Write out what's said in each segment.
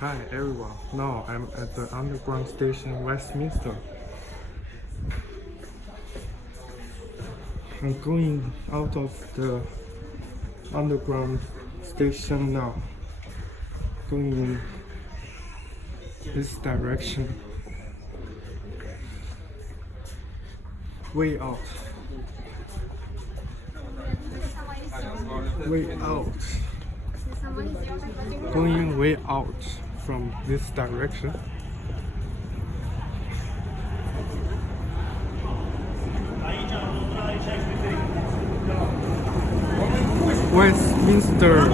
Hi everyone, now I'm at the underground station Westminster. I'm going out of the underground station now, going in this direction. Way out. Way out. Going way out from this direction. Westminster.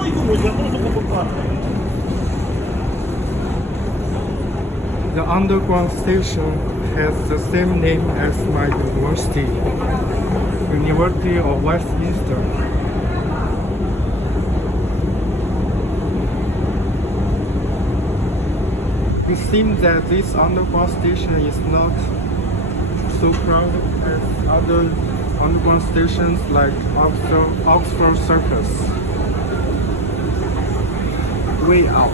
The underground station has the same name as my university, University of Westminster. It seems that this underground station is not so crowded as other underground stations like Oxford Circus. Way out.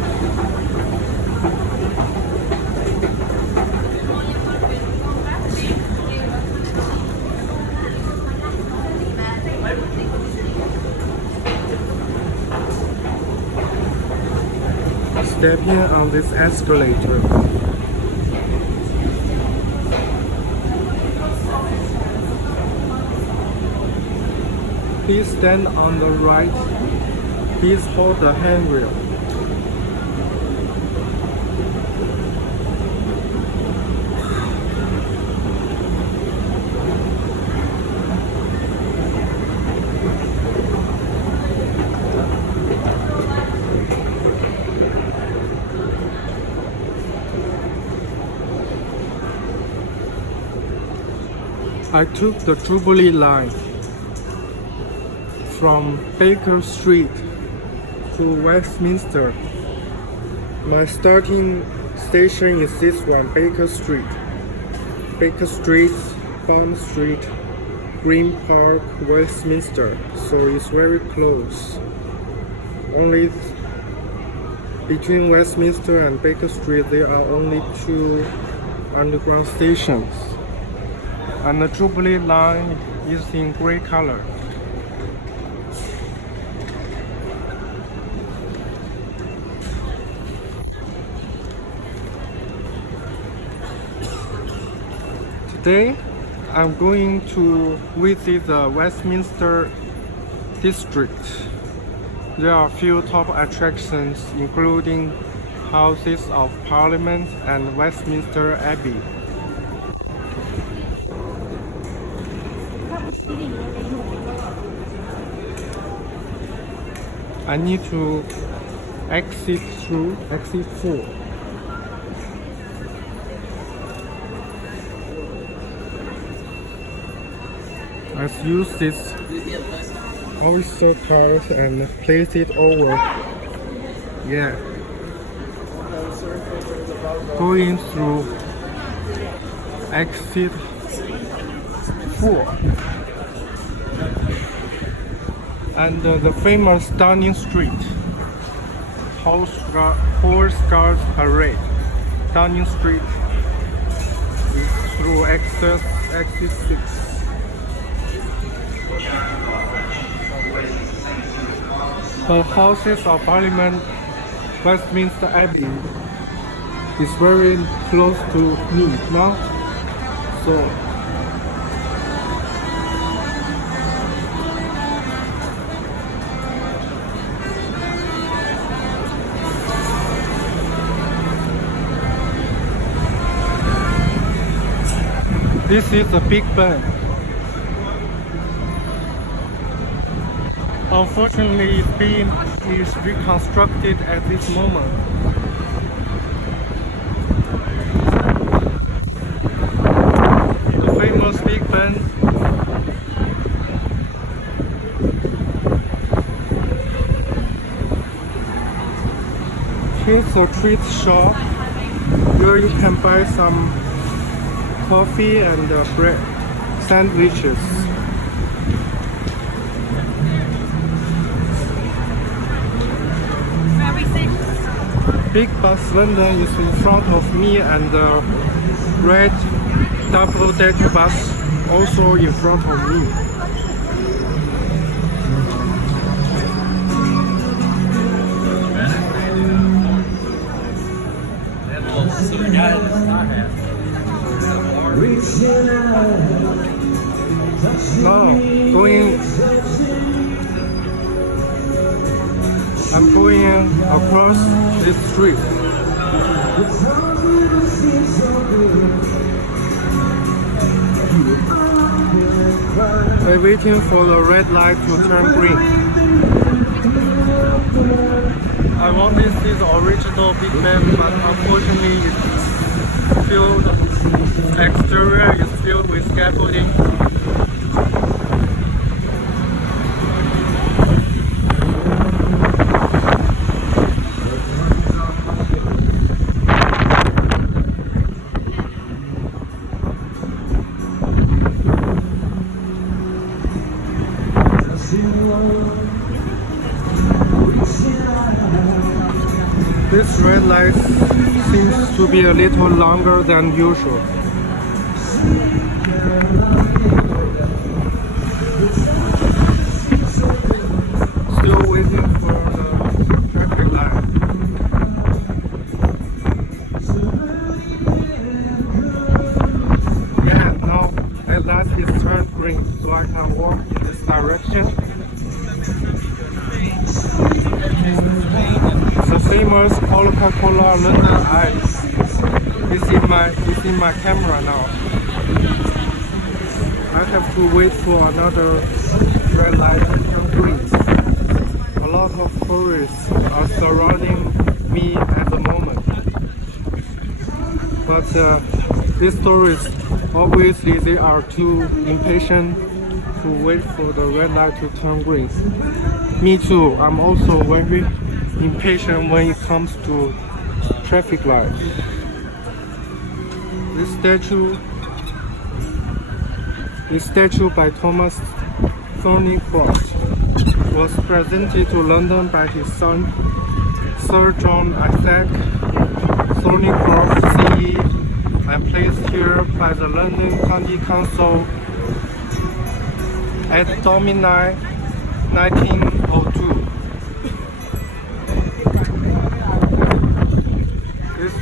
Step in on this escalator. Please stand on the right. Please hold the handrail. I took the Jubilee line from Baker Street to Westminster. My starting station is this one, Baker Street. Baker Street, Bond Street, Green Park, Westminster. So it's very close. Only between Westminster and Baker Street there are only two underground stations. And the Jubilee line is in grey color. Today, I'm going to visit the Westminster district. There are a few top attractions, including Houses of Parliament and Westminster Abbey. I need to exit through exit 4. Let's use this oyster card and place it over. Yeah. Going through exit 4. And the famous Downing Street Horse Guards Parade. Downing Street is through exit 6. The Houses of Parliament, Westminster Abbey, is very close to me now. So this is the Big Ben. Unfortunately, it's is reconstructed at this moment. The famous Big Ben. Here's a treat shop where you can buy some coffee and bread sandwiches. big bus London is in front of me, and the red double-decker bus also in front of me. Now I'm going across this street. I'm waiting for the red light to turn green. I wanted to see the original Big Ben, but unfortunately exterior is filled with scaffolding. This red light seems to be a little longer than usual. Still waiting for the traffic light. Yeah, now at last it's turned green, so I can walk in this direction. The famous Coca-Cola London Eye is in my camera now. I have to wait for another red light to turn green. A lot of tourists are surrounding me at the moment. But these tourists, obviously they are too impatient to wait for the red light to turn green. Me too, I'm also very impatient when it comes to traffic lights. This statue by Thomas Thornycroft was presented to London by his son, Sir John Isaac Thornycroft CE, and placed here by the London County Council at Domini 1902. This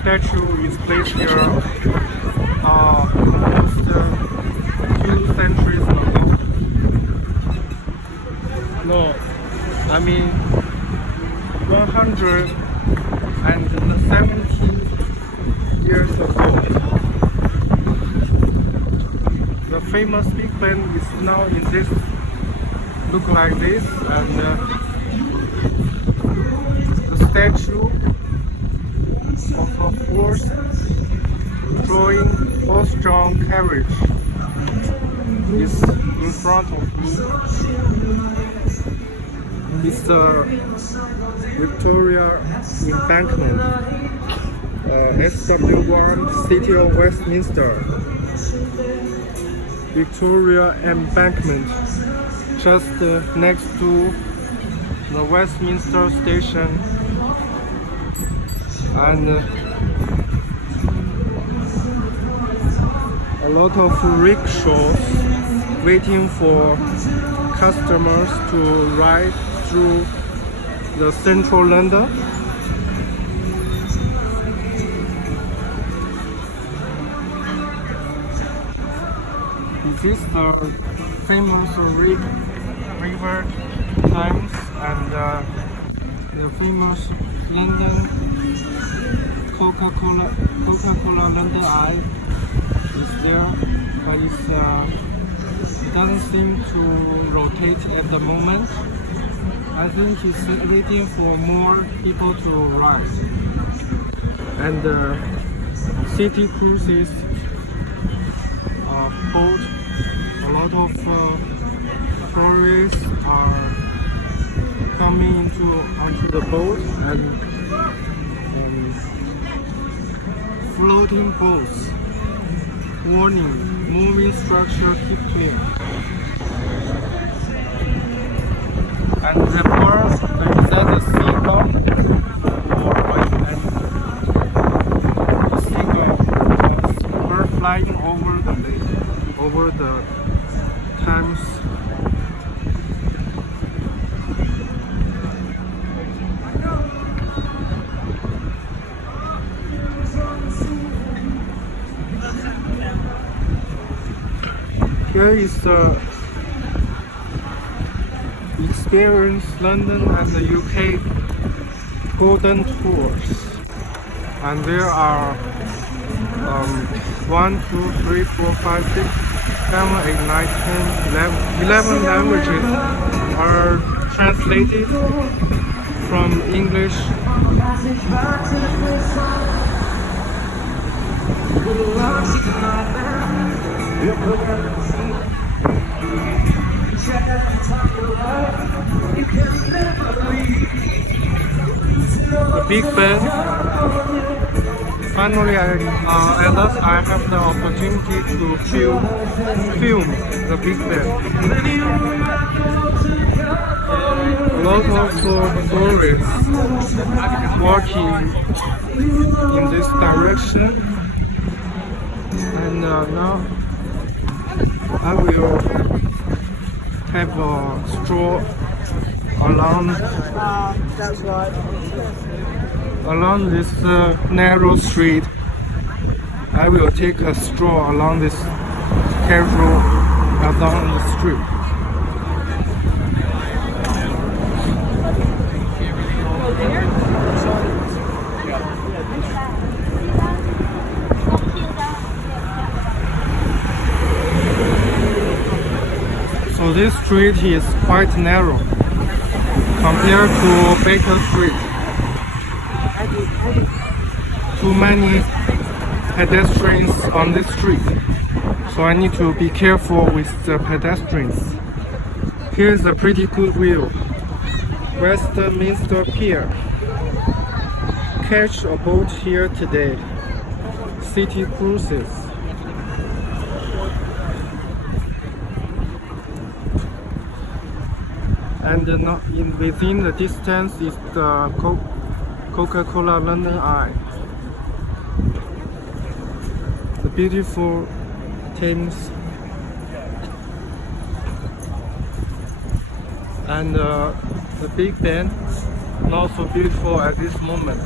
statue is placed here almost 2 centuries ago. No, I mean 170 years ago. The famous Big Ben is now in this look like this, and the statue of a horse-drawn carriage is in front of me. It's the Victoria Embankment, SW1, City of Westminster. Victoria Embankment, just next to the Westminster Station, and a lot of rickshaws waiting for customers to ride through the central London. This is the famous river Thames, and the famous London Coca-Cola London Eye is there, but it doesn't seem to rotate at the moment. I think it's waiting for more people to ride. And city cruises boat. A lot of tourists are coming onto the boat, and floating boats. Warning, moving structure, keep clear. And the birds, is that a seagull or the Thames. Here is the Experience London and the UK Golden Tours, and there are 1, 2, 3, 4, 5, 6, 7, 8, 9, 10, 11 languages are translated from English. The Big Ben. Finally, at last I have the opportunity to film the Big Ben. A lot of tourists walking in this direction, and now I will have a stroll along this narrow street. I will take a stroll along this casual along the street. So this street is quite narrow compared to Baker Street. Too many pedestrians on this street, so I need to be careful with the pedestrians. Here's a pretty good view. Westminster Pier. Catch a boat here today. City cruises. And within the distance is the Coca-Cola London Eye. The beautiful Thames. And the Big Ben, not so beautiful at this moment.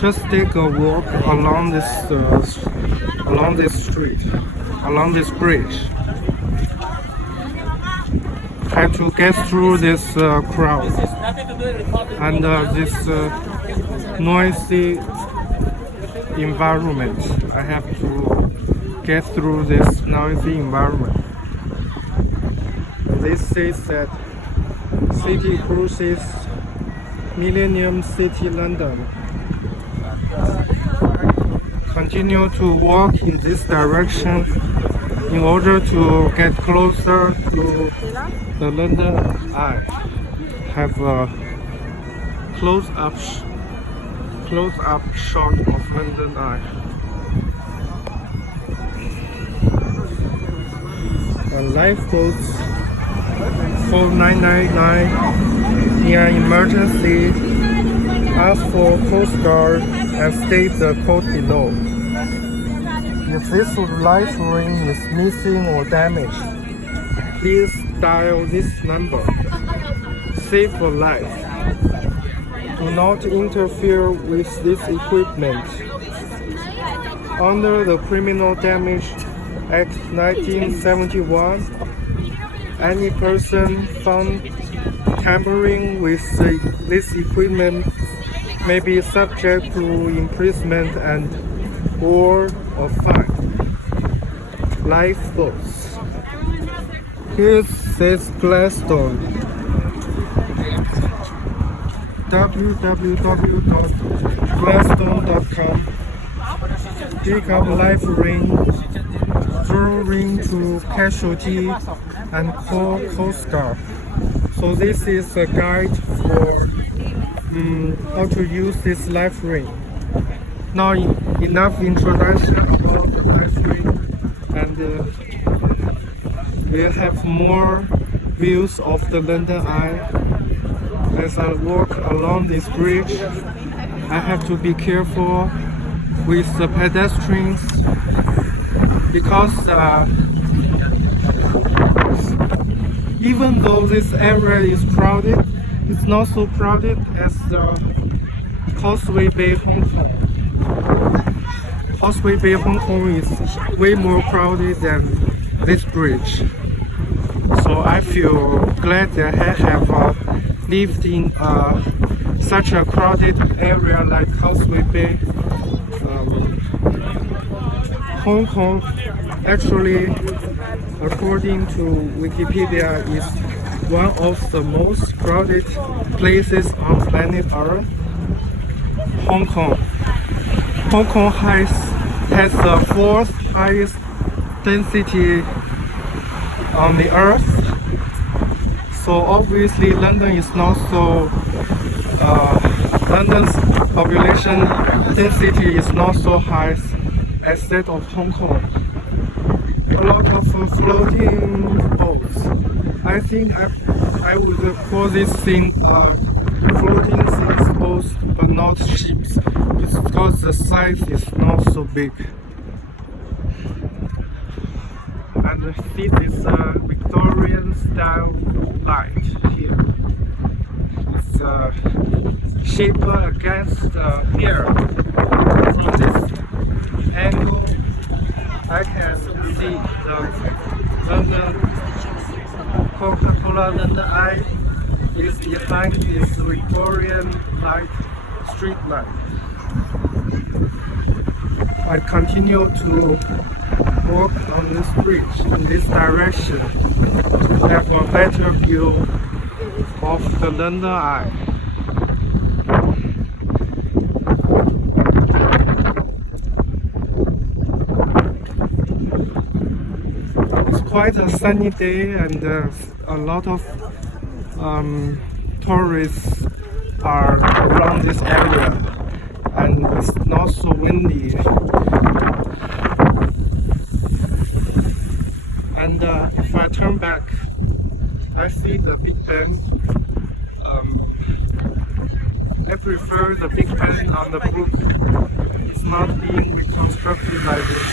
Just take a walk along this street, along this bridge. Try to get through this crowd and this noisy environment. I have to get through this noisy environment. This says that City Cruises, Millennium City London. Continue to walk in this direction in order to get closer to the London Eye. Have a close-up shot of London Eye. Lifeboats 4999 in an emergency. Ask for Coast Guard and state the code below. If this life ring is missing or damaged, please dial this number. Save a life. Do not interfere with this equipment. Under the Criminal Damage Act 1971, any person found tampering with this equipment may be subject to imprisonment and or a fine. Lifeboats. Here says Gladstone. www.gladstone.com. Pick up life ring, throw ring to casualty, and call Coast Guard. So this is a guide for how to use this life ring. Now enough introduction about the life ring, and we'll have more views of the London Eye As I walk along this bridge, I have to be careful with the pedestrians because even though this area is crowded, it's not so crowded as the Causeway Bay Hong Kong. Causeway Bay Hong Kong is way more crowded than this bridge. So I feel glad that I have lived in such a crowded area like Causeway Bay. Hong Kong actually, according to Wikipedia, is one of the most crowded places on planet Earth. Hong Kong has the fourth highest density on the earth. So obviously London is not so London's population density is not so high as that of Hong Kong. A lot of floating boats. I think I would call this thing floating things boats, but not ships, because the size is not so big. And see this Victorian style light here. It's shaped against the pier. From this angle, I can see the London Coca-Cola London Eye is behind this Victorian light street light. I continue to walk on this bridge in this direction to have a better view of the London Eye. It's quite a sunny day and a lot of tourists are around this area, and it's not so windy. And if I turn back, I see the Big Ben. I prefer the Big Ben on the book. It's not being reconstructed like this.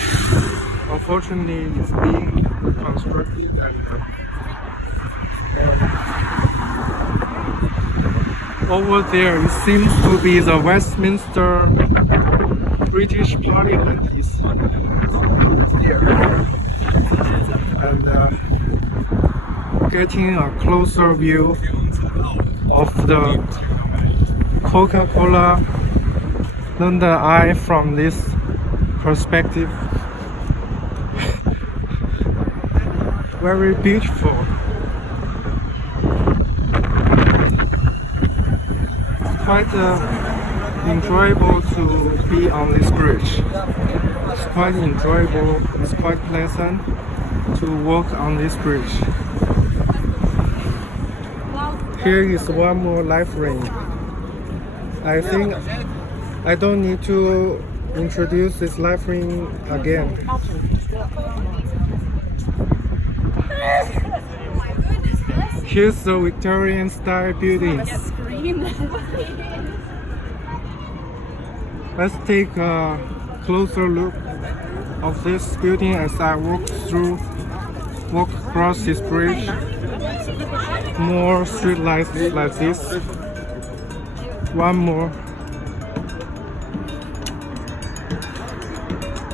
Unfortunately, it's being reconstructed and over there it seems to be the Westminster British Parliament is there. And getting a closer view of the Coca-Cola London Eye from this perspective. Very beautiful. It's quite enjoyable to be on this bridge. It's quite enjoyable, it's quite pleasant to walk on this bridge. Here is one more life ring. I think I don't need to introduce this life ring again. Here's the Victorian style building. Let's take a closer look of this building as I walk across this bridge. More street lights like this. One more.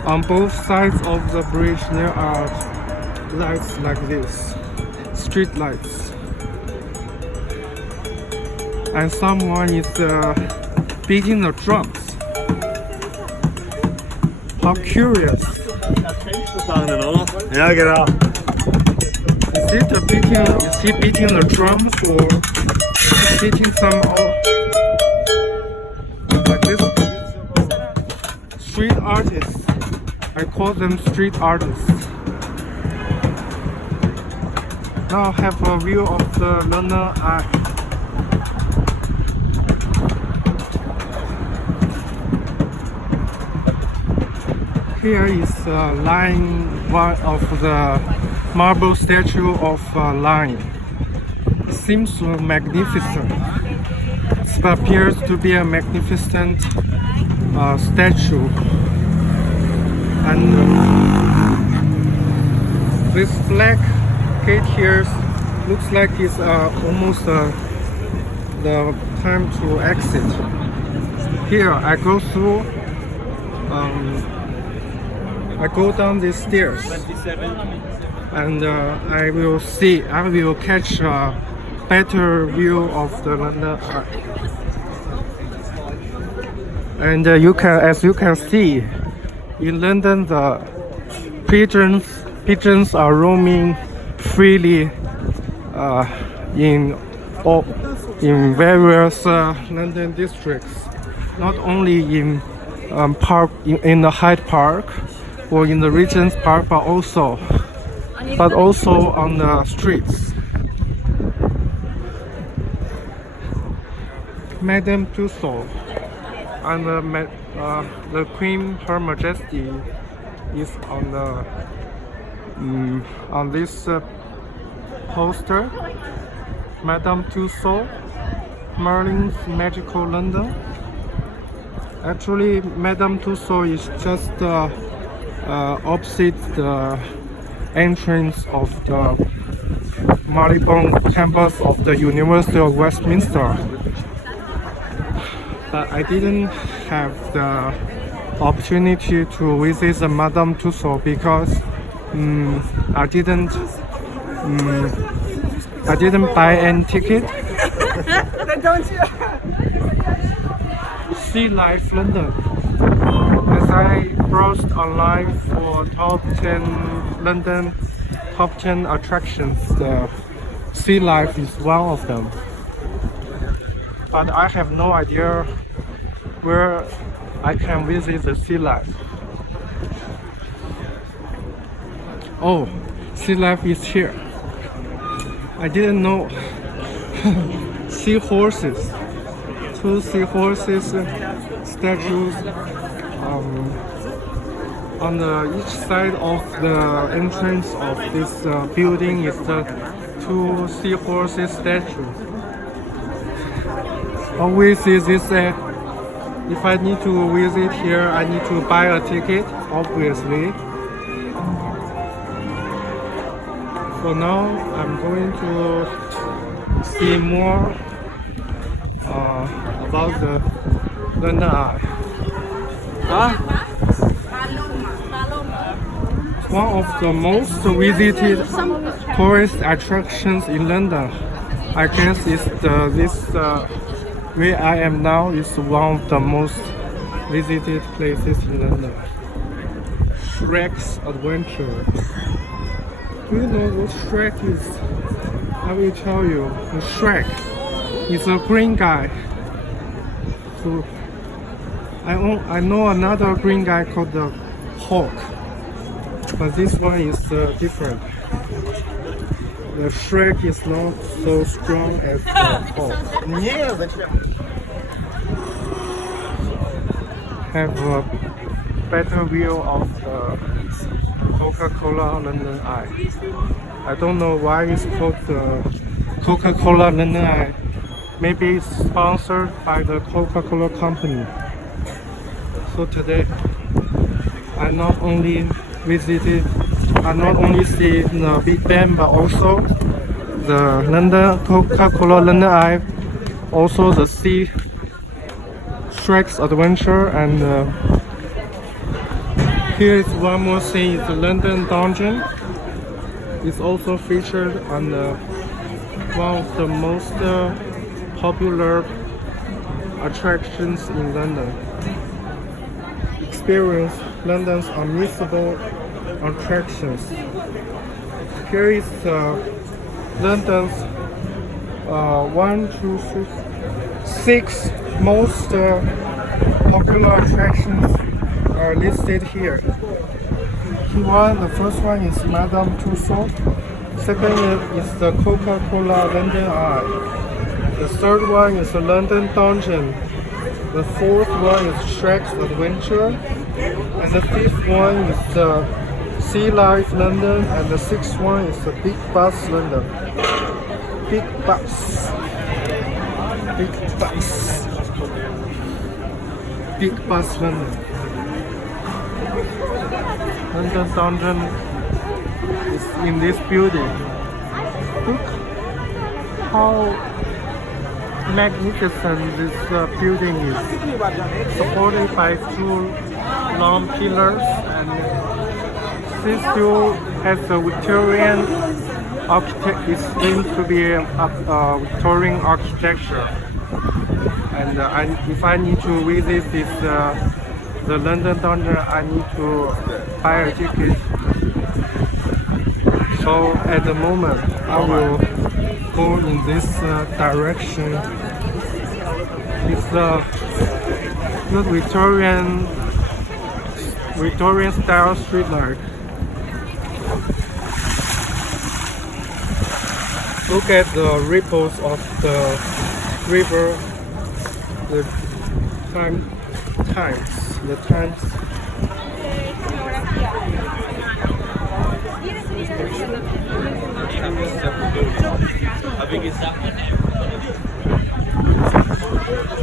On both sides of the bridge there are lights like this. Street lights. And someone is beating the drums. How curious. Yeah, get out. Is he beating the drums or is he beating some like this? Street artists. I call them street artists. Now I have a view of the London Eye. Here is lying one of the marble statue of Lion. It seems magnificent. It appears to be a magnificent statue, and this black gate here looks like it's almost the time to exit. Here I go through, I go down these stairs, and I will catch a better view of the London Eye. And as you can see, in London the pigeons are roaming freely in various London districts, not only in in the Hyde Park or in the Regent's Park, but also on the streets. Madame Tussauds and the Queen, Her Majesty, is on this poster. Madame Tussauds, Merlin's Magical London. Actually, Madame Tussauds is just opposite the entrance of the Marylebone campus of the University of Westminster. But I didn't have the opportunity to visit the Madame Tussauds because I didn't buy any ticket. See Life London. As I browsed online for top 10 London top 10 attractions, the Sea Life is one of them. But I have no idea where I can visit the Sea Life. Oh, Sea Life is here. I didn't know. Seahorses. Two seahorses statues on each side of the entrance of this building is the two seahorses statues. Always is this if I need to visit here, I need to buy a ticket, obviously. For now, I'm going to see more about the London Eye. One of the most visited tourist attractions in London, I guess, is where I am now is one of the most visited places in London. Shrek's Adventure. Do you know what Shrek is? I will tell you. The Shrek is a green guy. So I know another green guy called the Hulk, but this one is different. The Shrek is not so strong as the Hulk. Have a better view of the Coca-Cola London Eye. I don't know why it's called the Coca-Cola London Eye. Maybe it's sponsored by the Coca-Cola company. So today, I not only see the Big Ben, but also the London Coca-Cola London Eye, also the Sea Shrek's Adventure, and here is one more thing, is the London Dungeon. It's also featured on one of the most popular attractions in London. Experience London's unmissable attractions. Here is London's 6 most popular attractions are listed here. The first one is Madame Tussauds. Second is the Coca-Cola London Eye. The third one is the London Dungeon. The fourth one is Shrek's Adventure. And the fifth one is the Sea Life London. And the sixth one is the Big Bus London. Big Bus. Big bus. Big bus London. London Dungeon is in this building. Look how magnificent this building is. Supported by two long pillars, and this still has a Victorian architect. It's meant to be a Victorian architecture. And if I need to visit this the London Dungeon, I need to buy a ticket. So at the moment, I will go in this direction. It's a good Victorian style street light. Look at the ripples of the river. The times.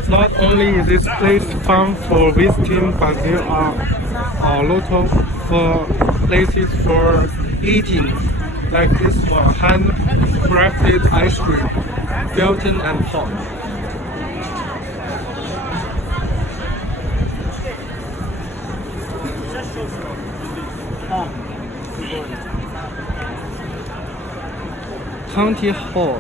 Not only is this place fun for visiting, but there are a lot of places for eating, like this one, handcrafted ice cream, Belton and hot. County Hall.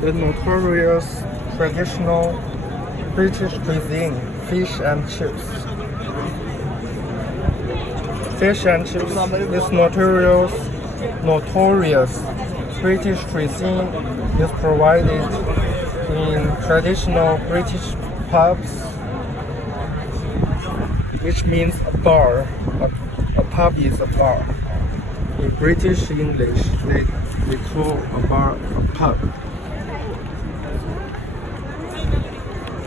The notorious traditional British cuisine, fish and chips. Fish and chips. This notorious British cuisine is provided in traditional British pubs, which means a bar. A pub is a bar. In British English, they call a bar a pub.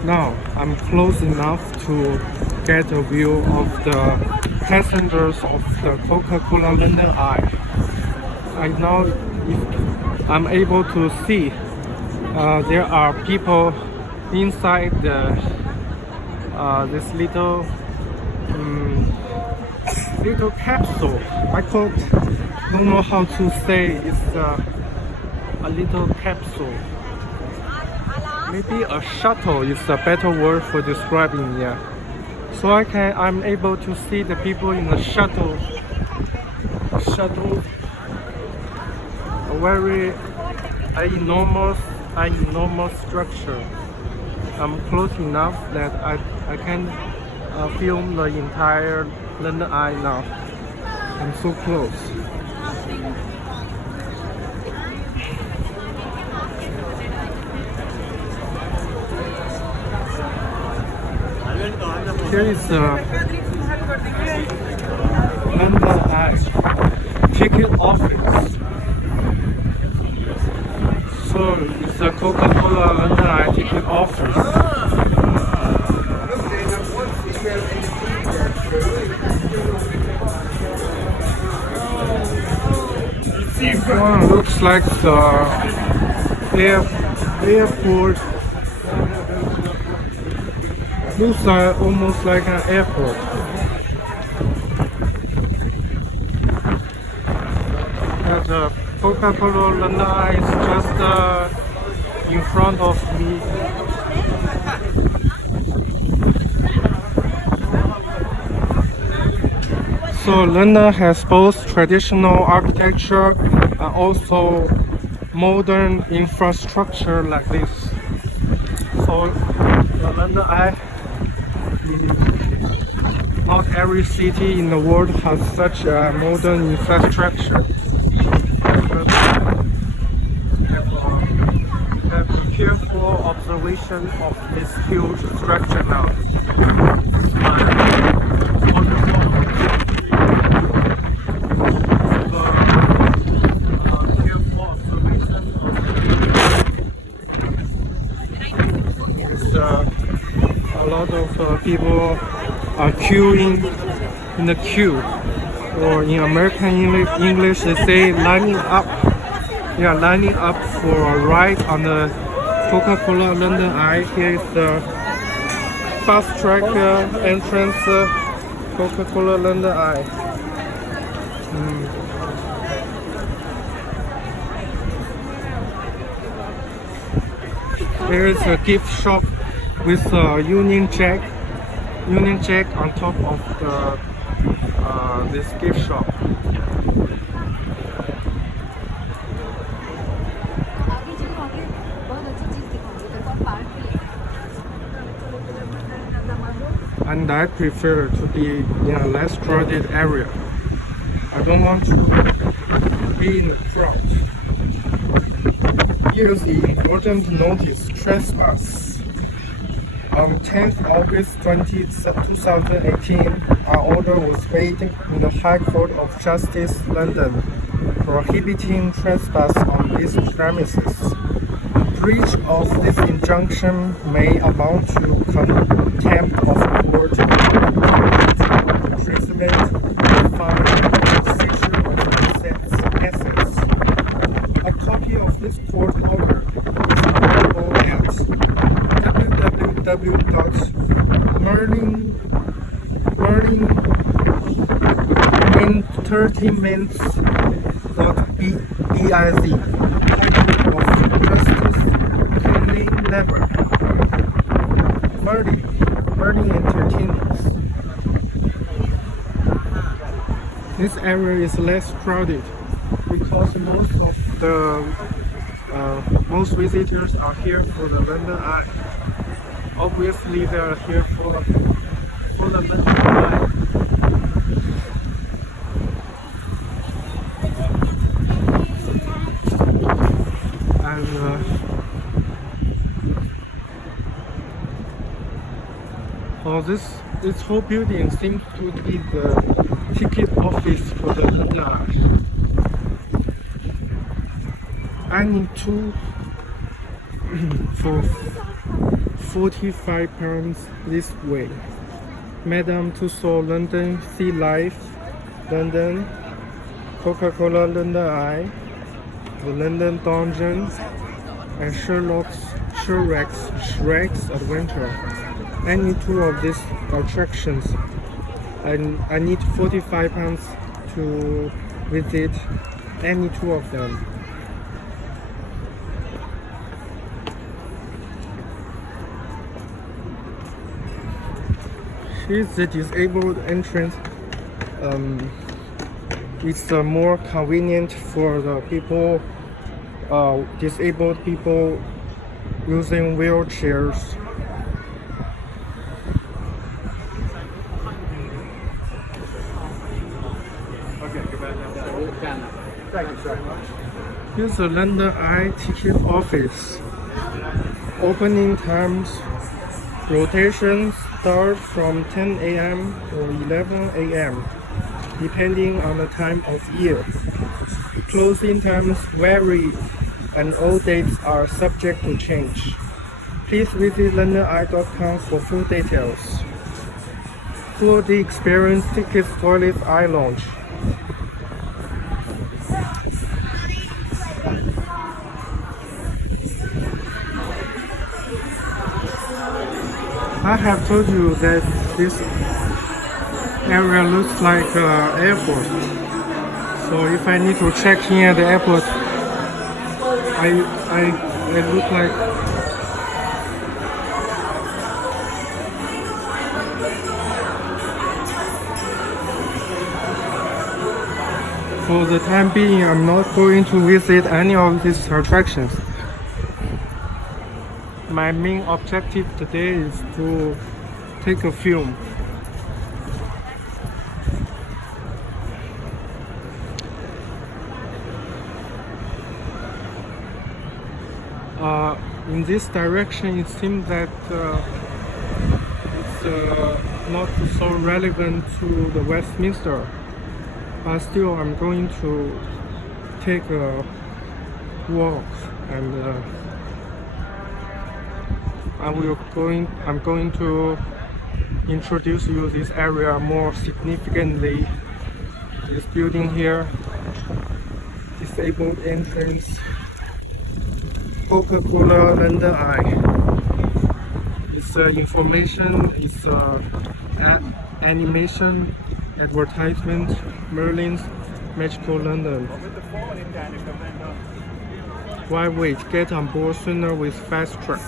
Now I'm close enough to get a view of the passengers of the Coca-Cola London Eye. Now if I'm able to see there are people inside this little capsule. I don't know how to say. It's a little capsule. Maybe a shuttle is a better word for describing. Yeah. So I'm able to see the people in the shuttle. A very enormous structure. I'm close enough that I can film the entire London Eye now. I'm so close. Here is the London Eye ticket office. So it's a Coca-Cola London Eye ticket office. This one looks like the airport. Looks like almost like an airport. The Coca-Cola London Eye is just in front of me. So London has both traditional architecture and also modern infrastructure like this. So the London Eye, not every city in the world has such a modern infrastructure. Have a careful observation of this huge structure now. A lot of people are queuing in the queue or in American English they say lining up. We are lining up for a ride on the Coca-Cola London Eye. Here is the fast track entrance Coca-Cola London Eye. There is a gift shop with a Union Jack on top of this gift shop. And I prefer to be in a less crowded area. I don't want to be in the crowd. Here's the important notice: trespass. On 10th August 2018, an order was made in the High Court of Justice, London, prohibiting trespass on these premises. Breach of this injunction may amount to contempt of court, imprisonment, fine, or seizure of assets. A copy of this court order is available at www.merlin-30minutes.biz. Of Justice Kinley Never. Merlin Entertainment. This area is less crowded because most visitors are here for the London Eye. Obviously, they are here for the London Eye. And this whole building seems to be the ticket office for the London Eye. I need two for £45 this way. Madame Tussauds London Sea Life London, Coca-Cola London Eye, the London Dungeon, and Shrek's Adventure. Any two of these attractions, and I need £45 to visit any two of them. Here's the disabled entrance. It's more convenient for the people, disabled people using wheelchairs. Thank you very much. Here's the London Eye ticket office. Opening times, rotations start from 10 a.m. or 11 a.m. depending on the time of year. Closing times vary and all dates are subject to change. Please visit londoneye.com for full details. For the experience tickets toilet eye lounge. I have told you that this area looks like an airport. So if I need to check in at the airport, I look like for the time being, I'm not going to visit any of these attractions. My main objective today is to take a film. In this direction, it seems that it's not so relevant to the Westminster, but still I'm going to take a walk, and I'm going to introduce you this area more significantly This building here, disabled entrance, Coca-Cola London Eye. It's information, it's animation, advertisement, Merlin's Magical London. Why wait? Get on board sooner with Fast Track.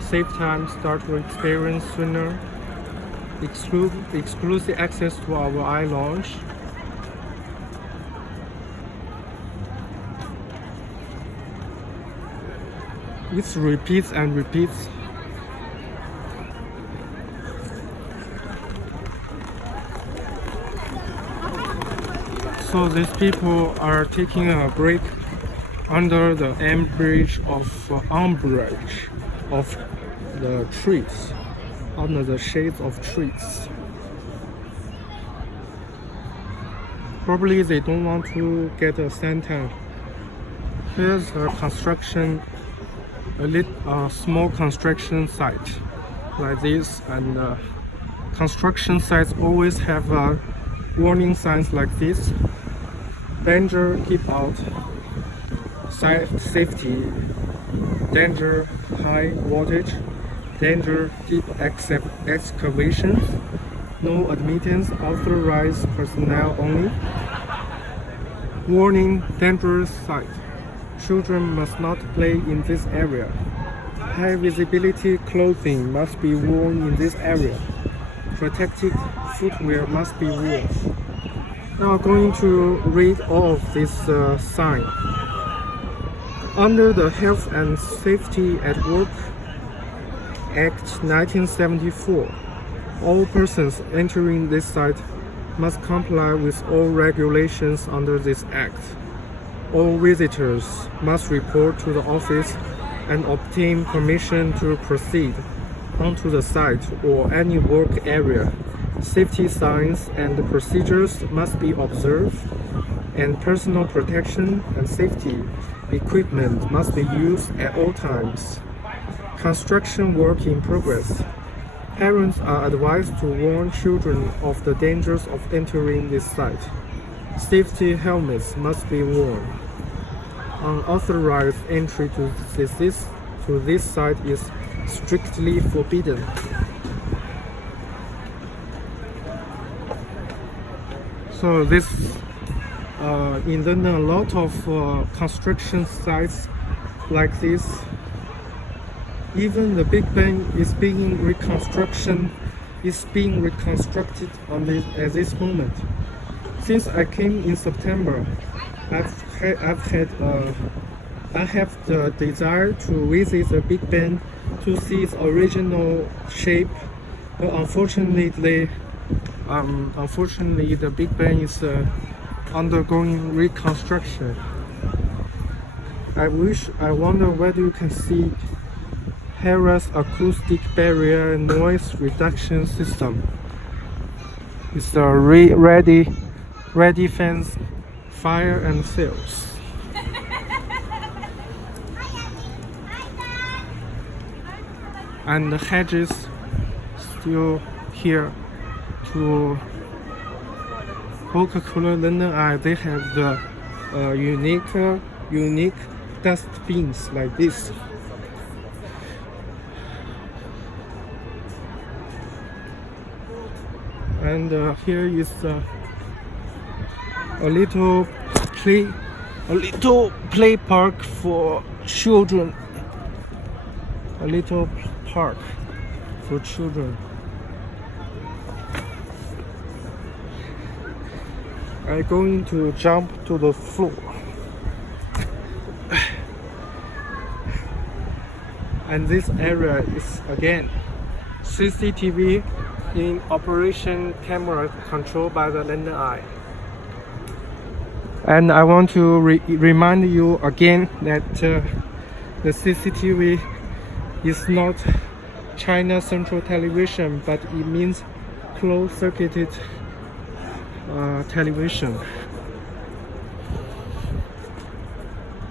Save time, start your experience sooner. Exclusive access to our eye lounge. It repeats and repeats. So these people are taking a break under the umbrage of the trees, under the shades of trees. Probably they don't want to get a suntan. Here's a construction, a small construction site like this, and construction sites always have warning signs like this: danger, keep out, safety, danger, high voltage, danger, deep excavations, no admittance, authorized personnel only. Warning, dangerous site. Children must not play in this area. High visibility clothing must be worn in this area. Protective footwear must be worn. Now I'm going to read all of this sign. Under the Health and Safety at Work Act 1974, all persons entering this site must comply with all regulations under this act. All visitors must report to the office and obtain permission to proceed onto the site or any work area. Safety signs and procedures must be observed, and personal protection and safety equipment must be used at all times. Construction work in progress. Parents are advised to warn children of the dangers of entering this site. Safety helmets must be worn. Unauthorized entry to this site is strictly forbidden. So this in London, a lot of construction sites like this. Even the Big Ben is being reconstructed at this moment. Since I came in September, I have the desire to visit the Big Ben to see its original shape, but unfortunately, the Big Ben is undergoing reconstruction. I wonder whether you can see Harris acoustic barrier and noise reduction system. It's a ready fence, fire and sales. And the hedges still here to Coca-Cola London Eye. They have the unique dustbins like this. And here is a little play park for children. A little park for children. I'm going to jump to the floor. And this area is again CCTV in operation, camera controlled by the London Eye. And I want to remind you again that the CCTV is not China Central Television, but it means closed-circuited television.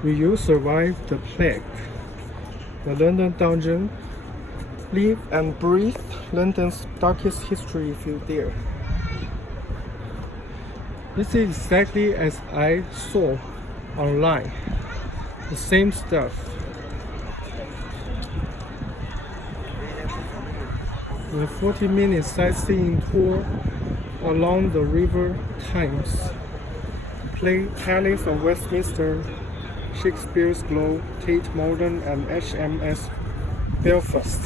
Will you survive the plague? The London Dungeon. Live and breathe. London's darkest history if you dare. This is exactly as I saw online. The same stuff. The 40-minute sightseeing tour along the River Thames. Palace of Westminster, Shakespeare's Globe, Tate Modern, and HMS Belfast.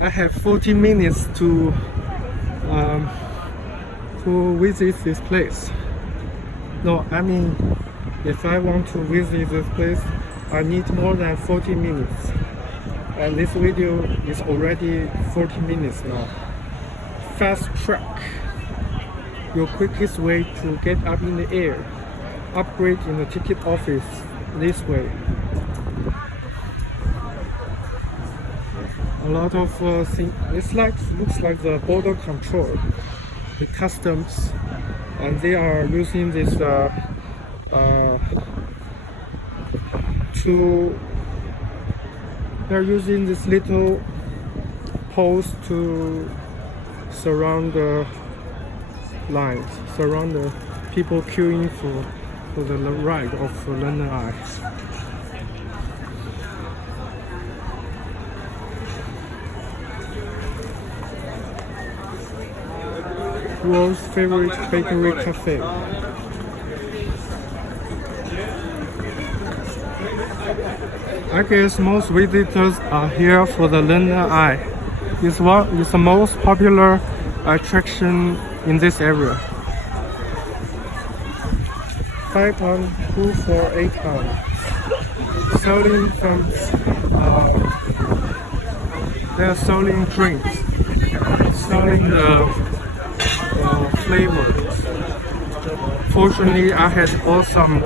I have 40 minutes to visit this place. No, I mean, if I want to visit this place, I need more than 40 minutes. And this video is already 40 minutes now. Fast track. Your quickest way to get up in the air. Upgrade in the ticket office this way. A lot of things. Looks like the border control, the customs, and they are using this they're using this little post to surround the lines, surround the people queuing for the ride of London Eye. World's favorite bakery cafe. I guess most visitors are here for the London Eye. It's the most popular attraction in this area. £5, £2 for £8. Selling from they're selling drinks, selling the flavors. Fortunately, I had awesome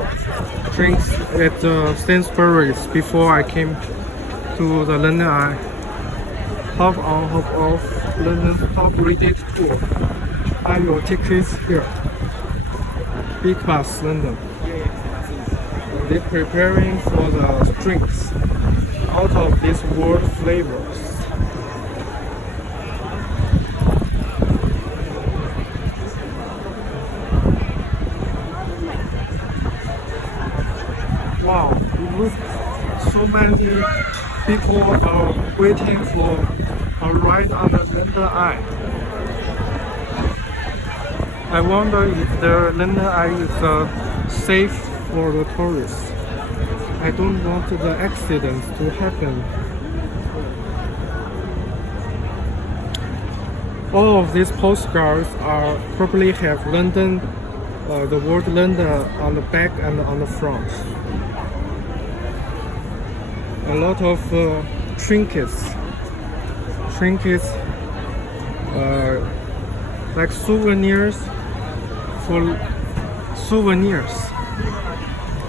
drinks at Sainsbury's before I came to the London Eye. Hop on, hop off, London's top rated tour. Buy your tickets here. Big Bus London. They're preparing for the drinks out of these world flavors. Wow, it looks so many people are waiting for a ride on the London Eye. I wonder if the London Eye is safe for the tourists. I don't want the accidents to happen. All of these postcards probably have London, the word London on the back and on the front. A lot of trinkets, like souvenirs for souvenirs.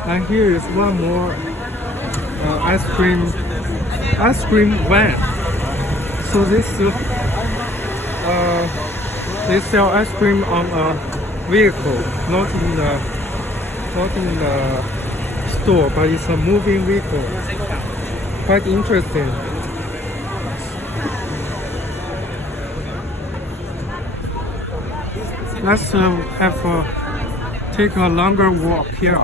And here is one more ice cream van. So they sell ice cream on a vehicle, not in the store, but it's a moving vehicle. Quite interesting. Let's take a longer walk here.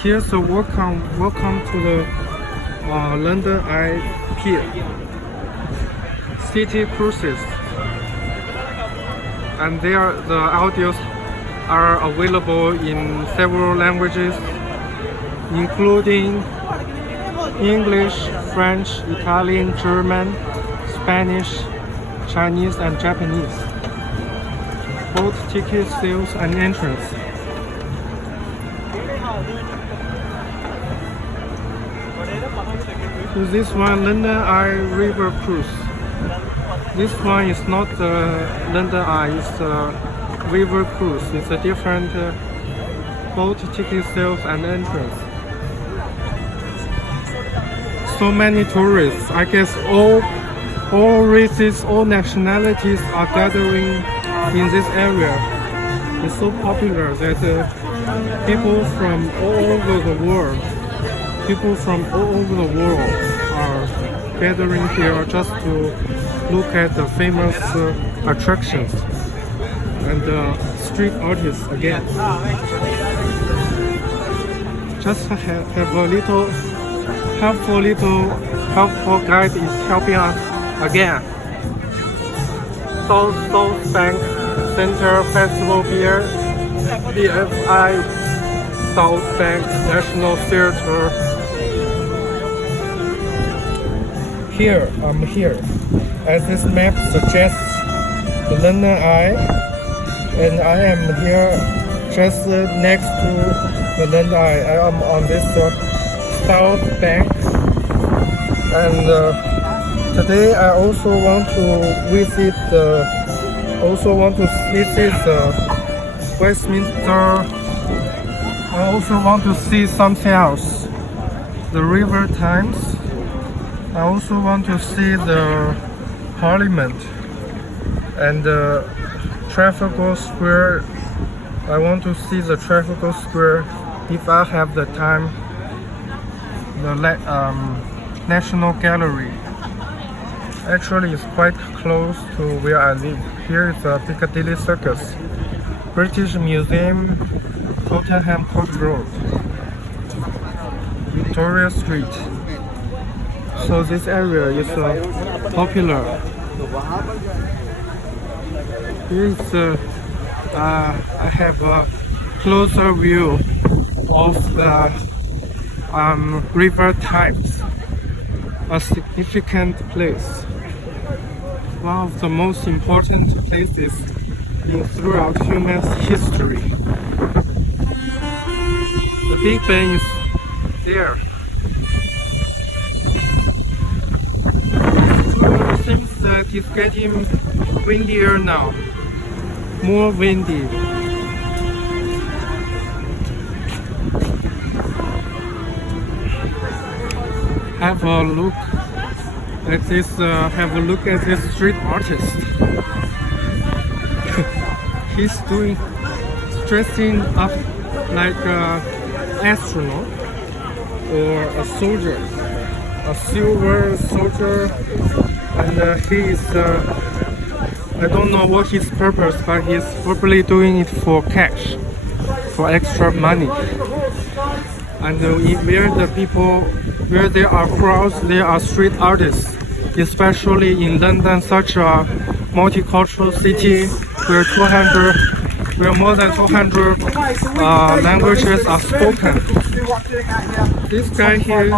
Here's a welcome to the London Eye Pier. City cruises, and the audios are available in several languages, including English, French, Italian, German, Spanish, Chinese, and Japanese. Both ticket sales and entrance. So this one, London Eye River Cruise. This one is not the London Eye, it's the River Cruise. It's a different boat ticket sales and entrance. So many tourists. I guess all races, all nationalities are gathering in this area. It's so popular that people from all over the world are gathering here just to look at the famous attractions. and street artists again. Just have a little helpful guide is helping us again. South Bank Center Festival Beer, BFI South Bank National Theatre. I'm here, as this map suggests, the London Eye, and I am here just next to the London Eye. I am on this South Bank, and today I also want to visit the Westminster. I also want to see something else, the River Thames. I also want to see the Parliament and the Trafalgar Square. I want to see the Trafalgar Square if I have the time. The National Gallery. Actually, it's quite close to where I live. Here is the Piccadilly Circus, British Museum, Tottenham Court Road, Victoria Street. So this area is popular. Here is I have a closer view of the River Thames, a significant place. One of the most important places throughout human history. The Big Ben is there. It seems that it's getting windier now. More windy. Have a look at this street artist. He's dressing up like an astronaut or a soldier, a silver soldier, and he is I don't know what his purpose, but he's probably doing it for cash, for extra money. And where there are crowds, there are street artists, especially in London, such a multicultural city where more than 200 languages are spoken. This guy here is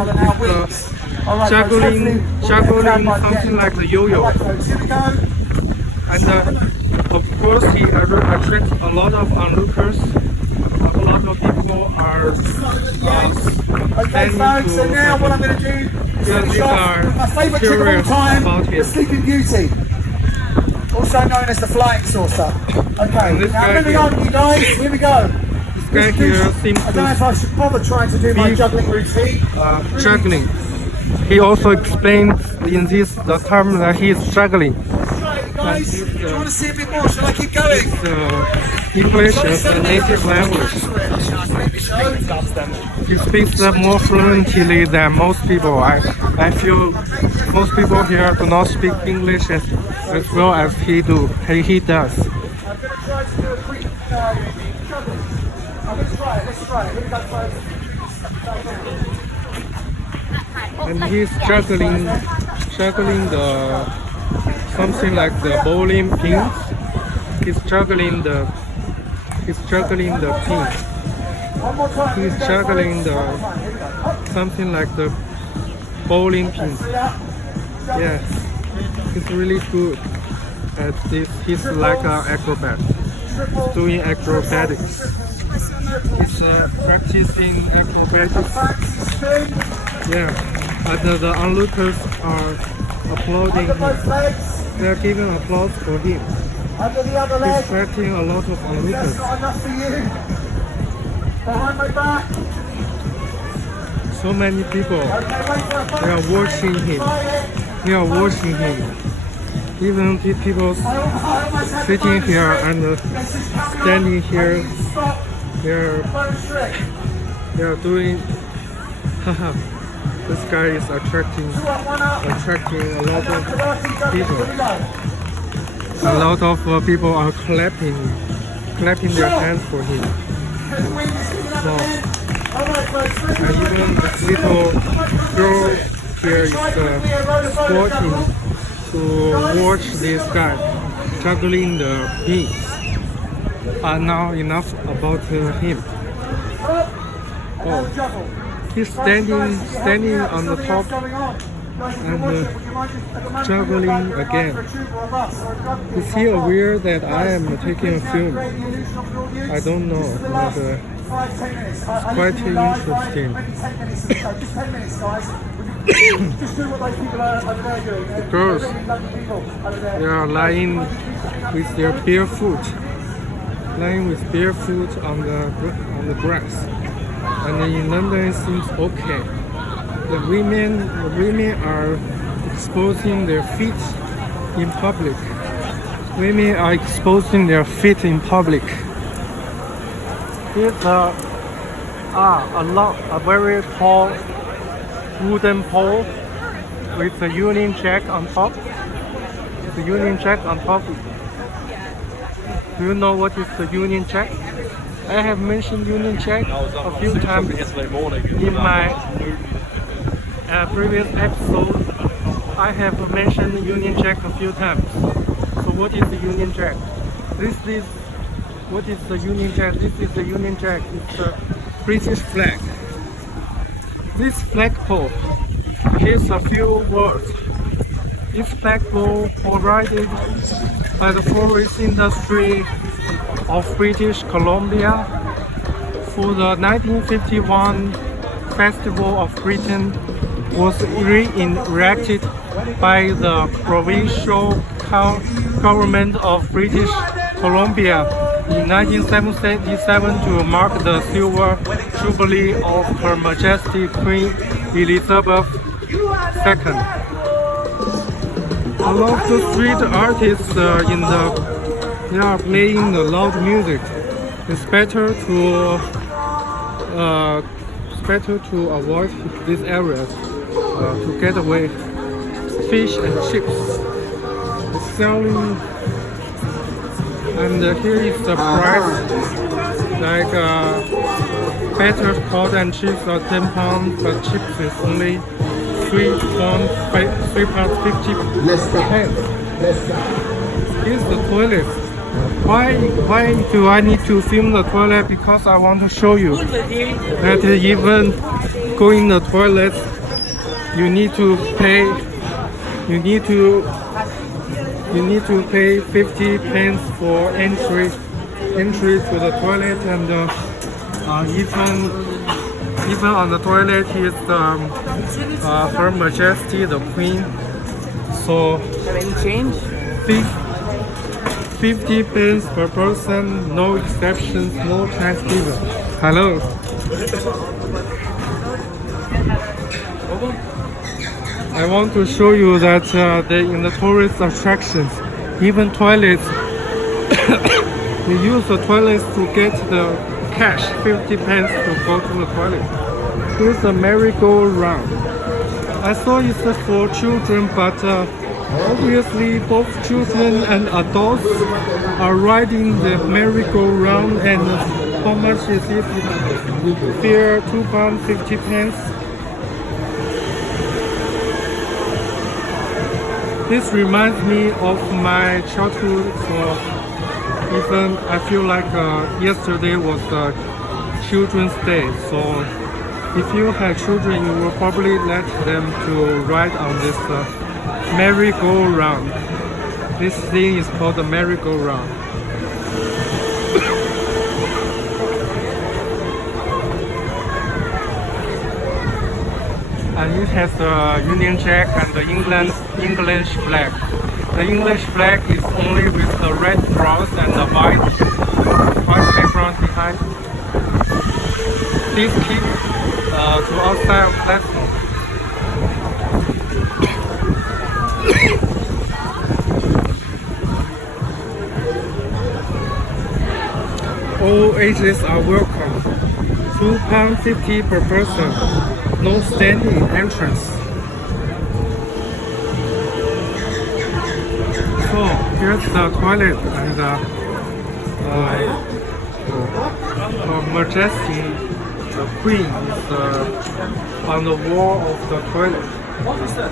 juggling something like the yo-yo. And of course, he attracts a lot of onlookers. A lot of people are okay, folks, and now what I'm going to do is my favourite trick of all time, the Sleeping Beauty, also known as the Flying Saucer. Okay, now moving on, you guys, here we go. This guy here seems I don't know if I should bother trying to do my juggling routine. Juggling. He also explains in the term that he is juggling. Guys, do you want to see a bit more? Shall I keep going? English is a native language. He speaks more fluently than most people. I feel most people here do not speak English as well as he does. I'm going to try to do a quick juggle. I'm going to try it. Let's try it. Here we go, folks. And he's juggling the something like the bowling pins. He's juggling the pin. He's juggling something like the bowling pins. Yes, he's really good at this. He's like an acrobat. He's doing acrobatics. He's practicing acrobatics. Yeah, and the onlookers are applauding him. They are giving applause for him. He's attracting a lot of onlookers. Behind my back. So many people. They are watching him. Even people sitting here and standing here. They are doing. This guy is attracting a lot of people. A lot of people are clapping their hands for him. So, and even this little girl here is sporting to watch this guy juggling the beans. Now enough about him. Oh, he's standing on the top and juggling again. Is he aware that I am taking a film? I don't know, but it's quite interesting. The girls, they are lying with their bare foot on the grass, and in London it seems okay. The women are exposing their feet in public. Women are exposing their feet in public. Here's a very tall wooden pole with a Union Jack on top. The Union Jack on top. Do you know what is the Union Jack? I have mentioned Union Jack a few times in my previous episode. I have mentioned Union Jack a few times. So what is the Union Jack? What is the Union Jack? This is the Union Jack. It's the British flag. This flagpole, here's a few words. This flagpole provided by the forest industry of British Columbia for the 1951 Festival of Britain was re-erected by the provincial government of British Columbia in 1977 to mark the silver jubilee of Her Majesty Queen Elizabeth II. A lot of the street artists they are playing the loud music. It's better to avoid these areas to get away. Fish and chips selling, and here is the price. Like battered pot and chips are £10, but chips is only £3.50 pence. Here's the toilet. Why do I need to film the toilet? Because I want to show you that even going the toilet, you need to pay. You need to pay 50 pence for entry to the toilet, and even on the toilet is Her Majesty the Queen. So Have any change? 50 pence per person, no exceptions, no tax given. Hello. I want to show you that in the tourist attractions, even toilets, you use the toilets to get the cash, 50 pence to go to the toilet. Here's a merry-go-round. I saw it's for children, but obviously both children and adults are riding the merry-go-round. And how much is it? Fare £2.50. This reminds me of my childhood, so even I feel like yesterday was Children's Day. So if you have children, you will probably let them to ride on this merry-go-round. This thing is called the merry-go-round. And it has the Union Jack and the English flag. The English flag is only with the red cross and the white background behind. Please keep to outside of platform. All ages are welcome. £2.50 per person. No standing entrance. So here's the toilet and Majesty, the Queen, is on the wall of the toilet.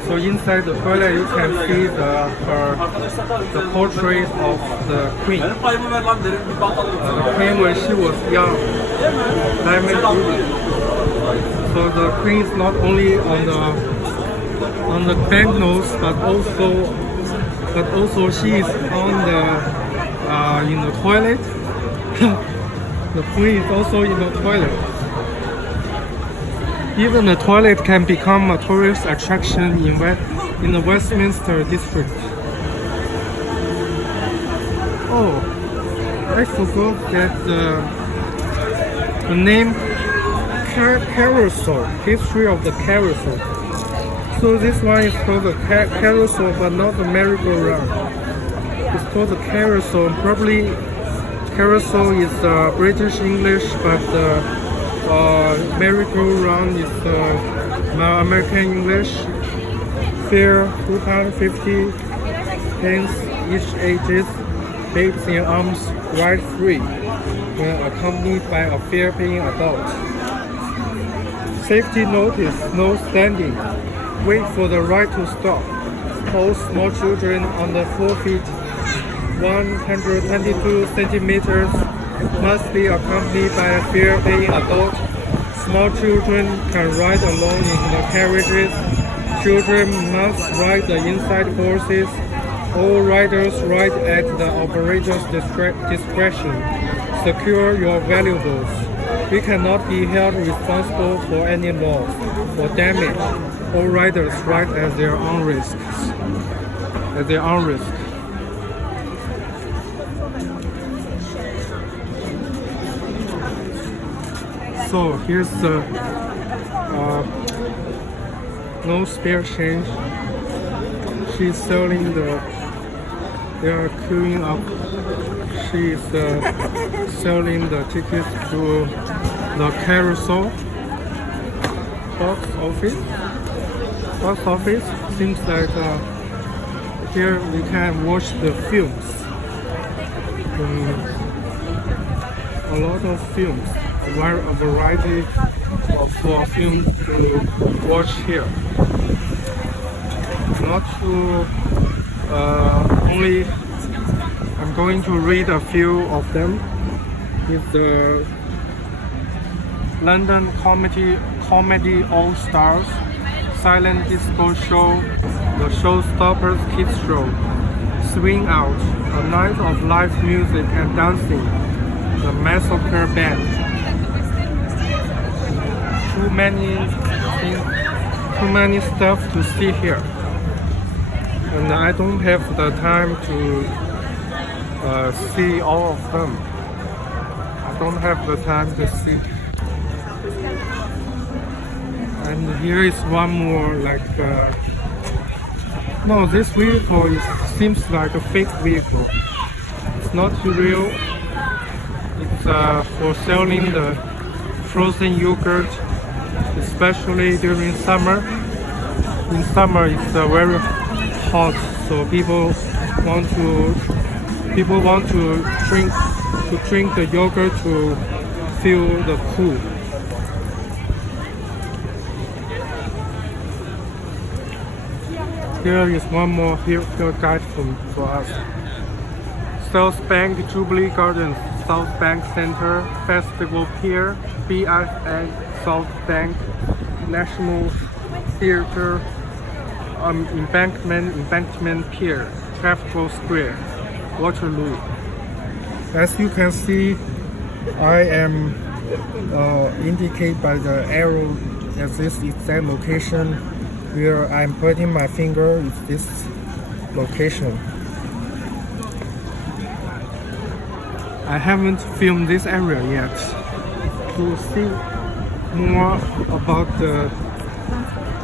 So inside the toilet you can see the portrait of the Queen. The Queen when she was young, diamond ruby. So the Queen is not only on the banknotes, but also she is on in the toilet. The Queen is also in the toilet. Even the toilet can become a tourist attraction in the Westminster district. Oh, I forgot that the name carousel, history of the carousel. So this one is called the carousel, but not the merry-go-round. It's called the carousel. Probably carousel is British English, but merry-go-round is American English. Fare £2.50 each ages. Babes in arms ride free when accompanied by a fare-paying adult. Safety notice: no standing. Wait for the ride to stop. All small children under 4 feet 122 centimeters must be accompanied by a fare-paying adult. Small children can ride alone in the carriages. Children must ride the inside horses. All riders ride at the operator's discretion. Secure your valuables. We cannot be held responsible for any loss or damage. All riders ride at their own risk. So here's the no spare change. She's selling they are queuing up. She is selling the tickets to the carousel. Box office seems like here we can watch the films. A lot of films, a variety of films to watch here. Not to only. I'm going to read a few of them. It's the London Comedy All Stars, Silent Disco Show, The Showstoppers Kids Show, Swing Out, A Night of Live Music and Dancing, The Massacre Band. Too many stuff to see here, and I don't have the time to see all of them. I don't have the time to see. And here is one more, like no, this vehicle seems like a fake vehicle. It's not real. It's for selling the frozen yogurt, especially during summer. In summer it's very hot, so people want to drink the yogurt to feel the cool. Here is one more field guide for us. South Bank Jubilee Gardens, South Bank Center, Festival Pier, BFA South Bank, National Theatre, Embankment Pier, Trafalgar Square, Waterloo. As you can see, I am indicated by the arrow at this exact location. Where I'm pointing my finger is this location. I haven't filmed this area yet. To see more about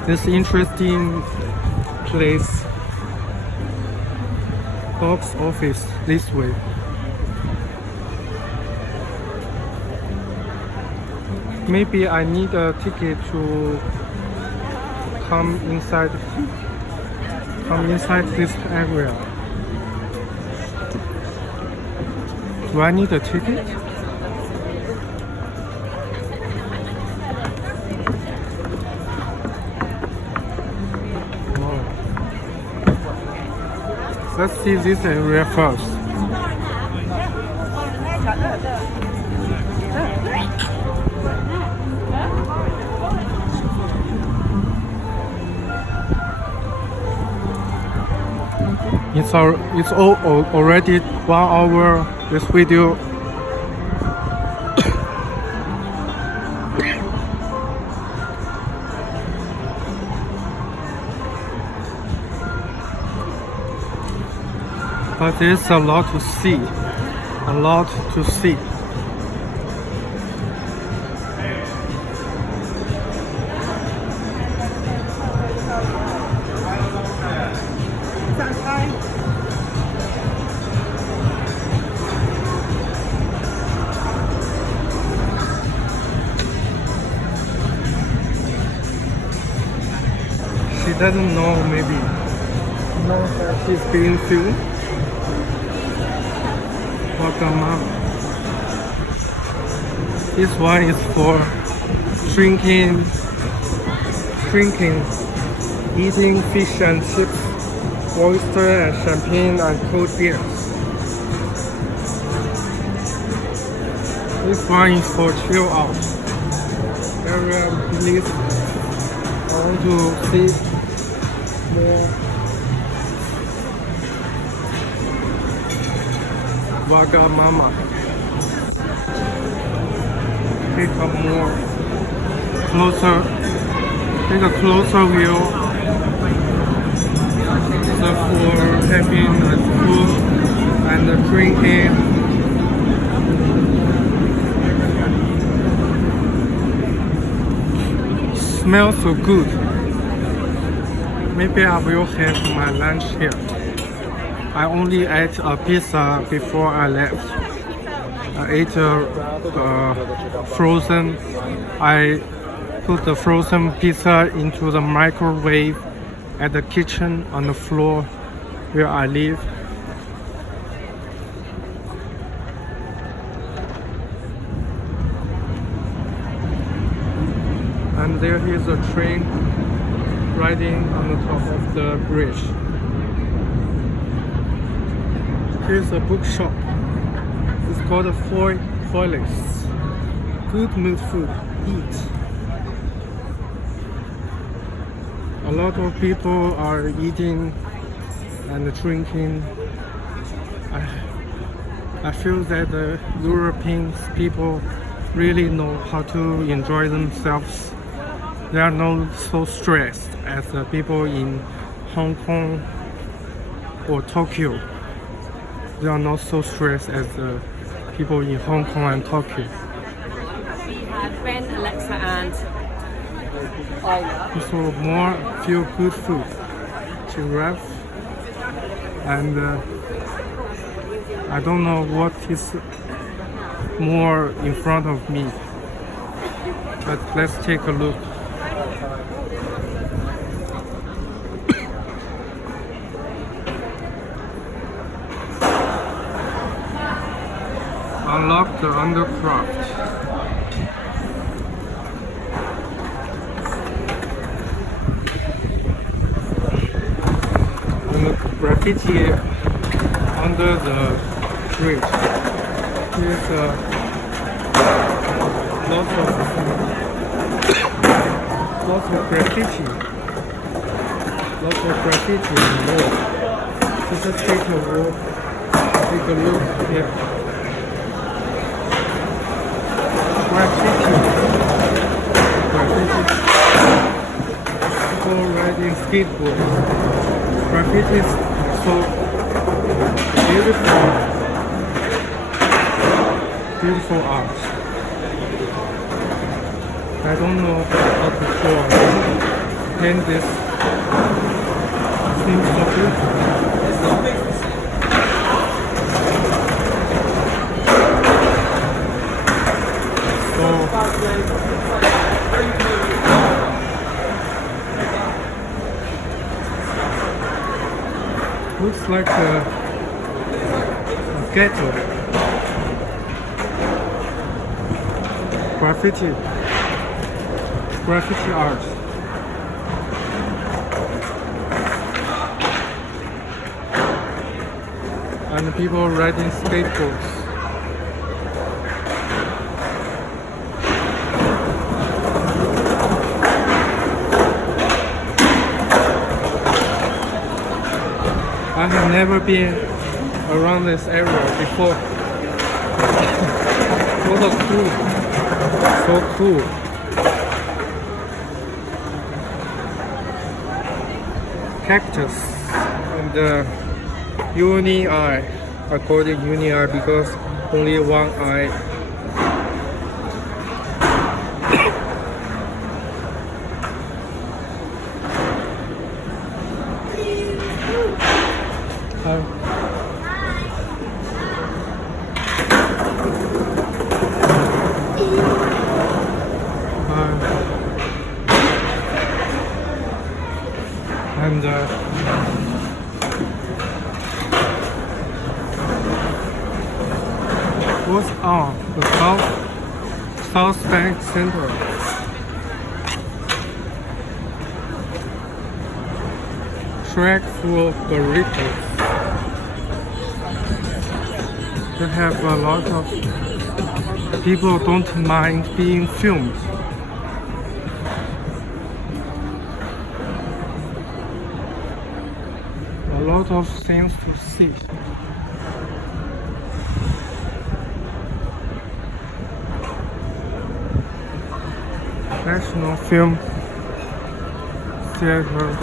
this interesting place, box office this way. Maybe I need a ticket to come inside this area. Do I need a ticket? Oh. Let's see this area first. It's already 1 hour. This video. But there's a lot to see. A lot to see. She doesn't know, maybe. Know that she's being filmed. Welcome. This one is for drinking, eating fish and chips, oyster and champagne and cold beers. This one is for chill out. Area please. I want to see more Wagamama. Take a more closer, take a closer view. So for having a food and drinking. Smells so good. Maybe I will have my lunch here. I only ate a pizza before I left. I ate frozen. I put the frozen pizza into the microwave at the kitchen on the floor where I live. And there is a train riding on the top of the bridge. Here's a bookshop. It's called a Foilis. Good mood food. Eat. A lot of people are eating and drinking. I feel that the European people really know how to enjoy themselves. They are not so stressed as the people in Hong Kong or Tokyo. They are not so stressed as the people in Hong Kong and Tokyo. We had Ben, Alexa, and So more feel good food. Giraffe. And I don't know what is more in front of me. But let's take a look. Unlock the undercraft. And the graffiti under the bridge. Here's lots of graffiti. Lots of graffiti on the wall. So just take a walk, take a look here. Graffiti. People riding skateboards. Graffiti is so beautiful art. I don't know how to show paint this. Seems so beautiful. Looks like a ghetto. graffiti art. And people riding skateboards. I have never been around this area before. So cool. So cool. Cactus and uni eye. I call it uni eye because only one eye. And what's on the South Bank Center? Track for burritos. They have a lot of people don't mind being filmed. A lot of things to see. National Film Theatre.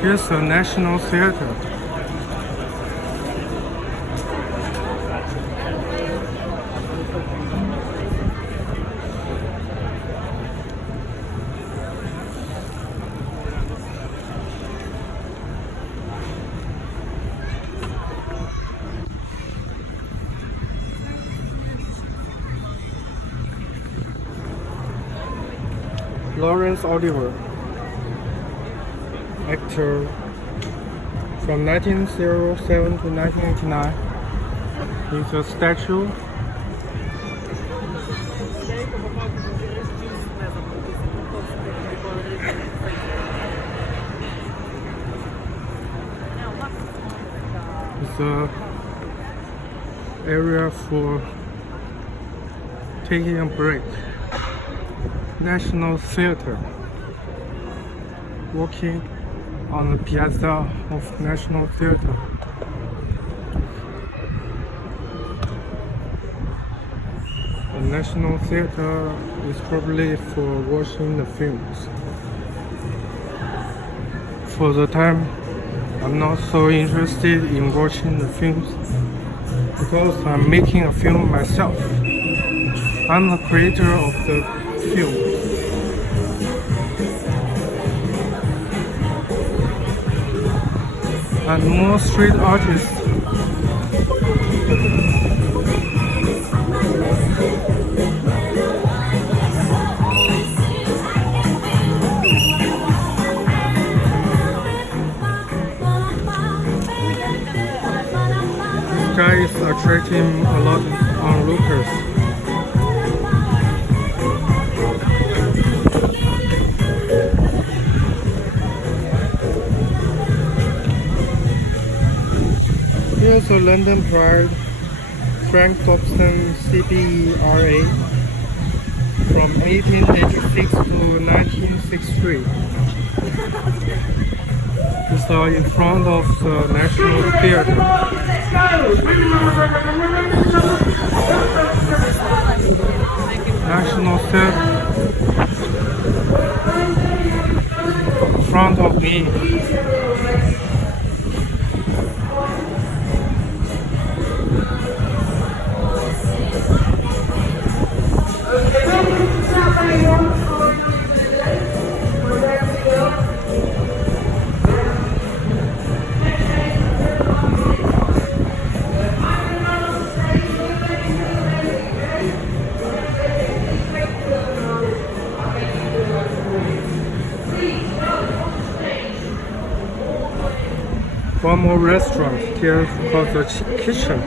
Here's the National Theatre. Lawrence Oliver, actor from 1907 to 1989. He's a statue. It's a area for taking a break. National Theatre. Walking on the piazza of National Theatre. The National Theatre is probably for watching the films. For the time, I'm not so interested in watching the films because I'm making a film myself. I'm the creator of the film. And more street artists. This guy is attracting a lot of onlookers. Here's a London Pride, Frank Dobson CBRA from 1886 to 1963. It's in front of the National Theatre. National Theatre in front of me. one more restaurant here called the kitchen.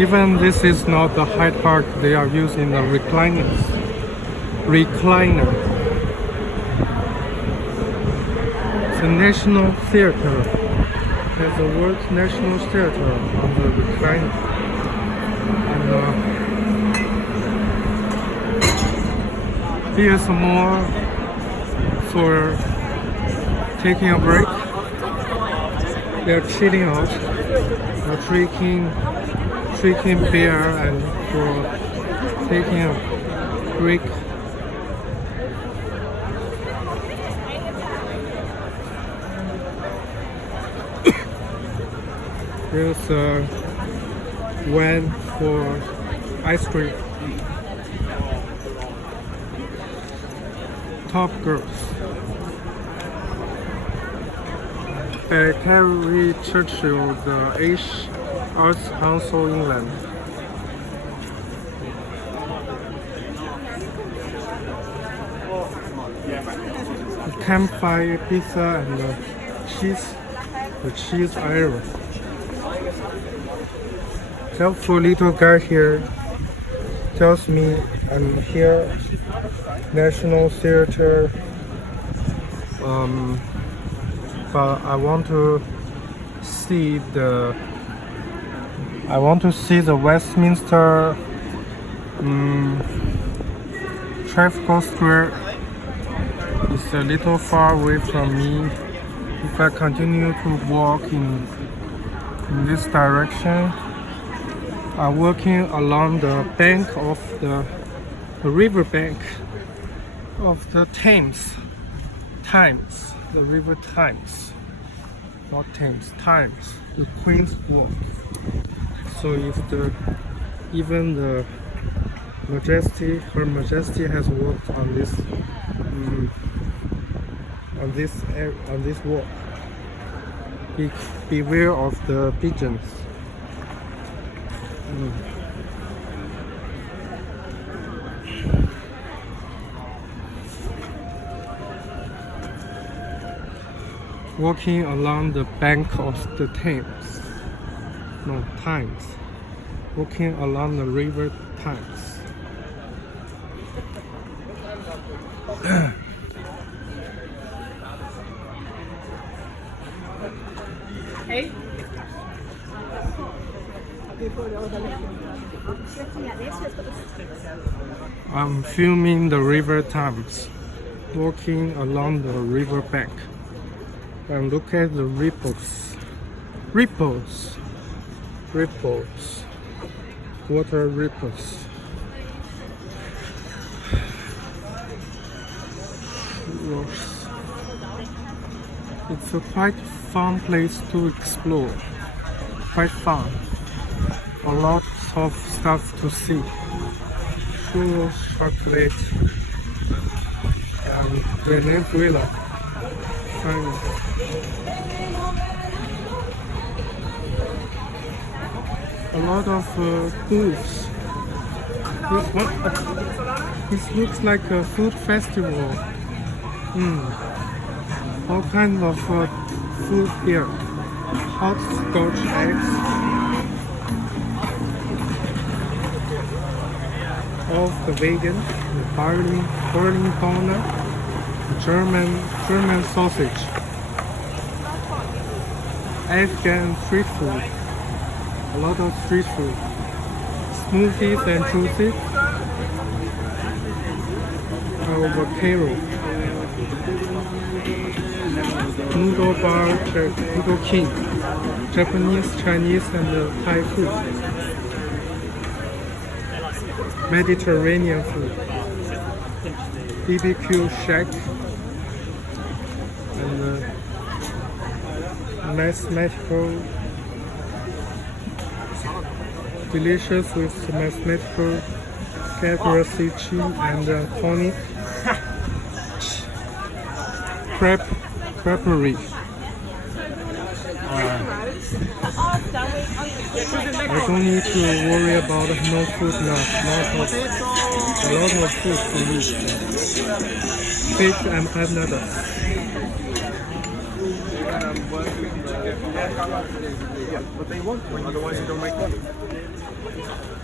Even this is not the Hyde Park, they are using the recliner. The National Theatre. There's the word National Theatre on the recliner. And here's more for taking a break. They're chilling out, drinking beer and for taking a break. There's a van for ice cream. Top girls. Carrie Churchill, the Arts Council England. Campfire pizza and the cheese iron. Helpful little guy here tells me I'm here, National Theatre, but I want to see the Westminster Trafalgar Square. It's a little far away from me. If I continue to walk in this direction, I'm walking along the bank of the river bank of the Thames, the river Thames, not Thames, Thames, the Queen's Walk. So if even the Majesty, Her Majesty has walked on this walk, beware of the pigeons. Walking along the bank of the Thames. Walking along the river Thames. Hey. I'm filming the river Thames, walking along the river bank, and look at the ripples, water ripples. It's a quite fun place to explore, quite fun. A lot of stuff to see. Churros, chocolate, Venezuela. A lot of booths. This looks like a food festival. All kinds of food here. Hot Scotch eggs. Of the vegan, the Berlin donut, the German sausage, Afghan street food, a lot of street food, smoothies and juices, avocado, noodle bar, noodle king, Japanese, Chinese, and Thai food. Mediterranean food, BBQ shack, and mathematical, delicious with mathematical accuracy and tonic, creperie. I don't need to worry about no food now. A lot of food to eat. Fish and empanadas. But they want to, otherwise you don't make money.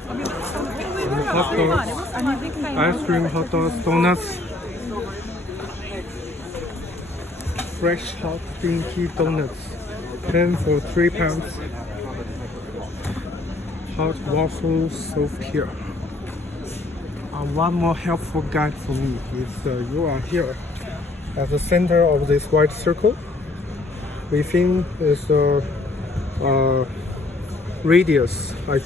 And hot dogs, ice cream, hot dogs, donuts. Fresh hot stinky donuts. 10 for £3. Hot waffles over here. One more helpful guide for me is you are here at the center of this white circle. Within is a radius. Like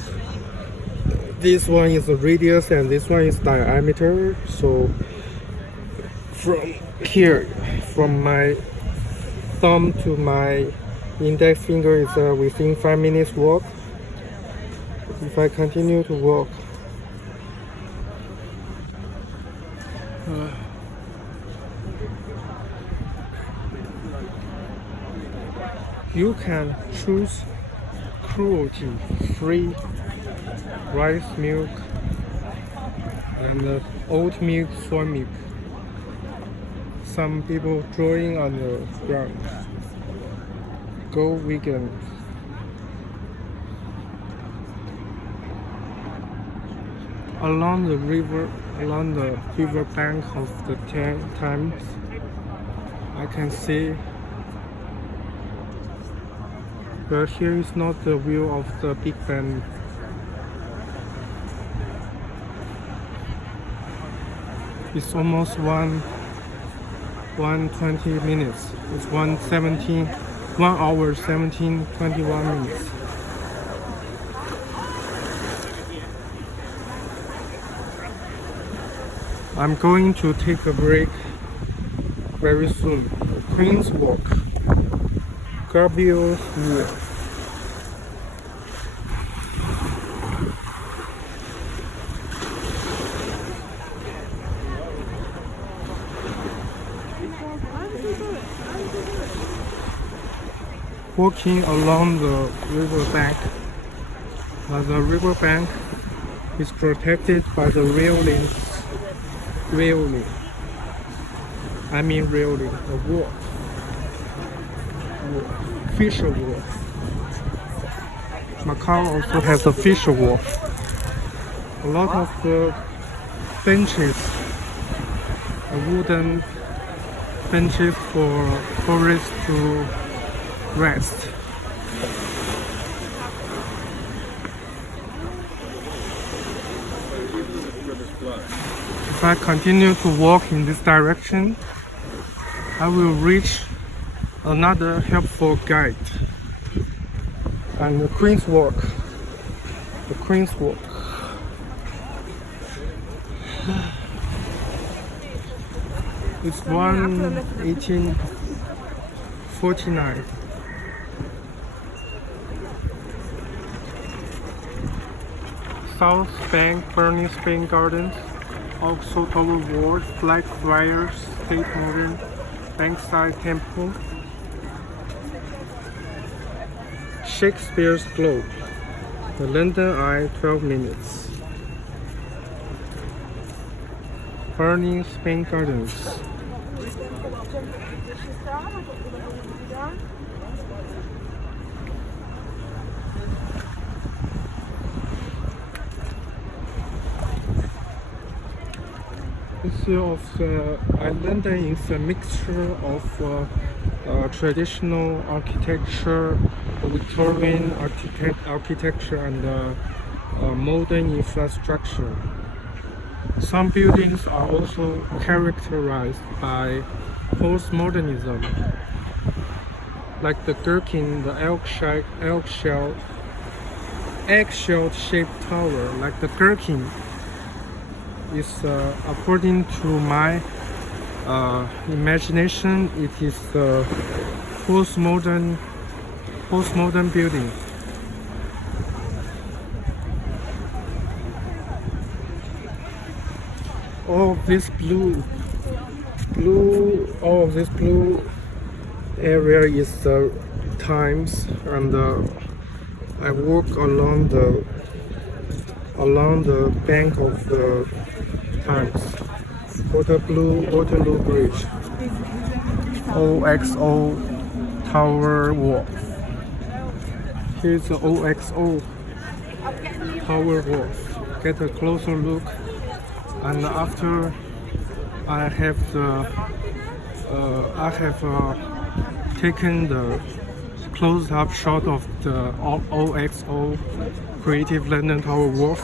this one is the radius and this one is diameter. So from here, from my thumb to my index finger is within 5 minutes walk. If I continue to walk, you can choose cruelty-free rice milk and oat milk, soy milk. Some people drawing on the ground. Go vegan. Along the river bank of the Thames, I can see. But here is not the view of the Big Ben. It's almost 1:20 minutes. It's 1 hour 17:21 minutes. I'm going to take a break very soon. Queen's Walk, Gabriel's Wharf. Walking along the riverbank. The riverbank is protected by the railing. A wharf. Fisher wharf. Macau also has a fisher wharf. A lot of benches, wooden benches for tourists to rest. If I continue to walk in this direction, I will reach another helpful guide. And the Queen's Walk. The Queen's Walk. It's 1849. South Bank, Burning Spring Gardens, Oxo Tower Wharf, Blackfriars State Modern, Bankside Temple, Shakespeare's Globe, the London Eye 12 minutes, Burning Spring Gardens. Of London is a mixture of traditional architecture, Victorian architecture, and modern infrastructure. Some buildings are also characterized by postmodernism, like the Gherkin, the egg-shell-shaped tower, like the Gherkin. Is according to my imagination, it is a postmodern building. All of this blue area is the Thames, and I walk along the bank of the times. Waterloo Bridge. Oxo Tower Wharf. Here's the Oxo Tower Wharf. Get a closer look. And after I have taken the close-up shot of the Oxo Creative London Tower Wharf,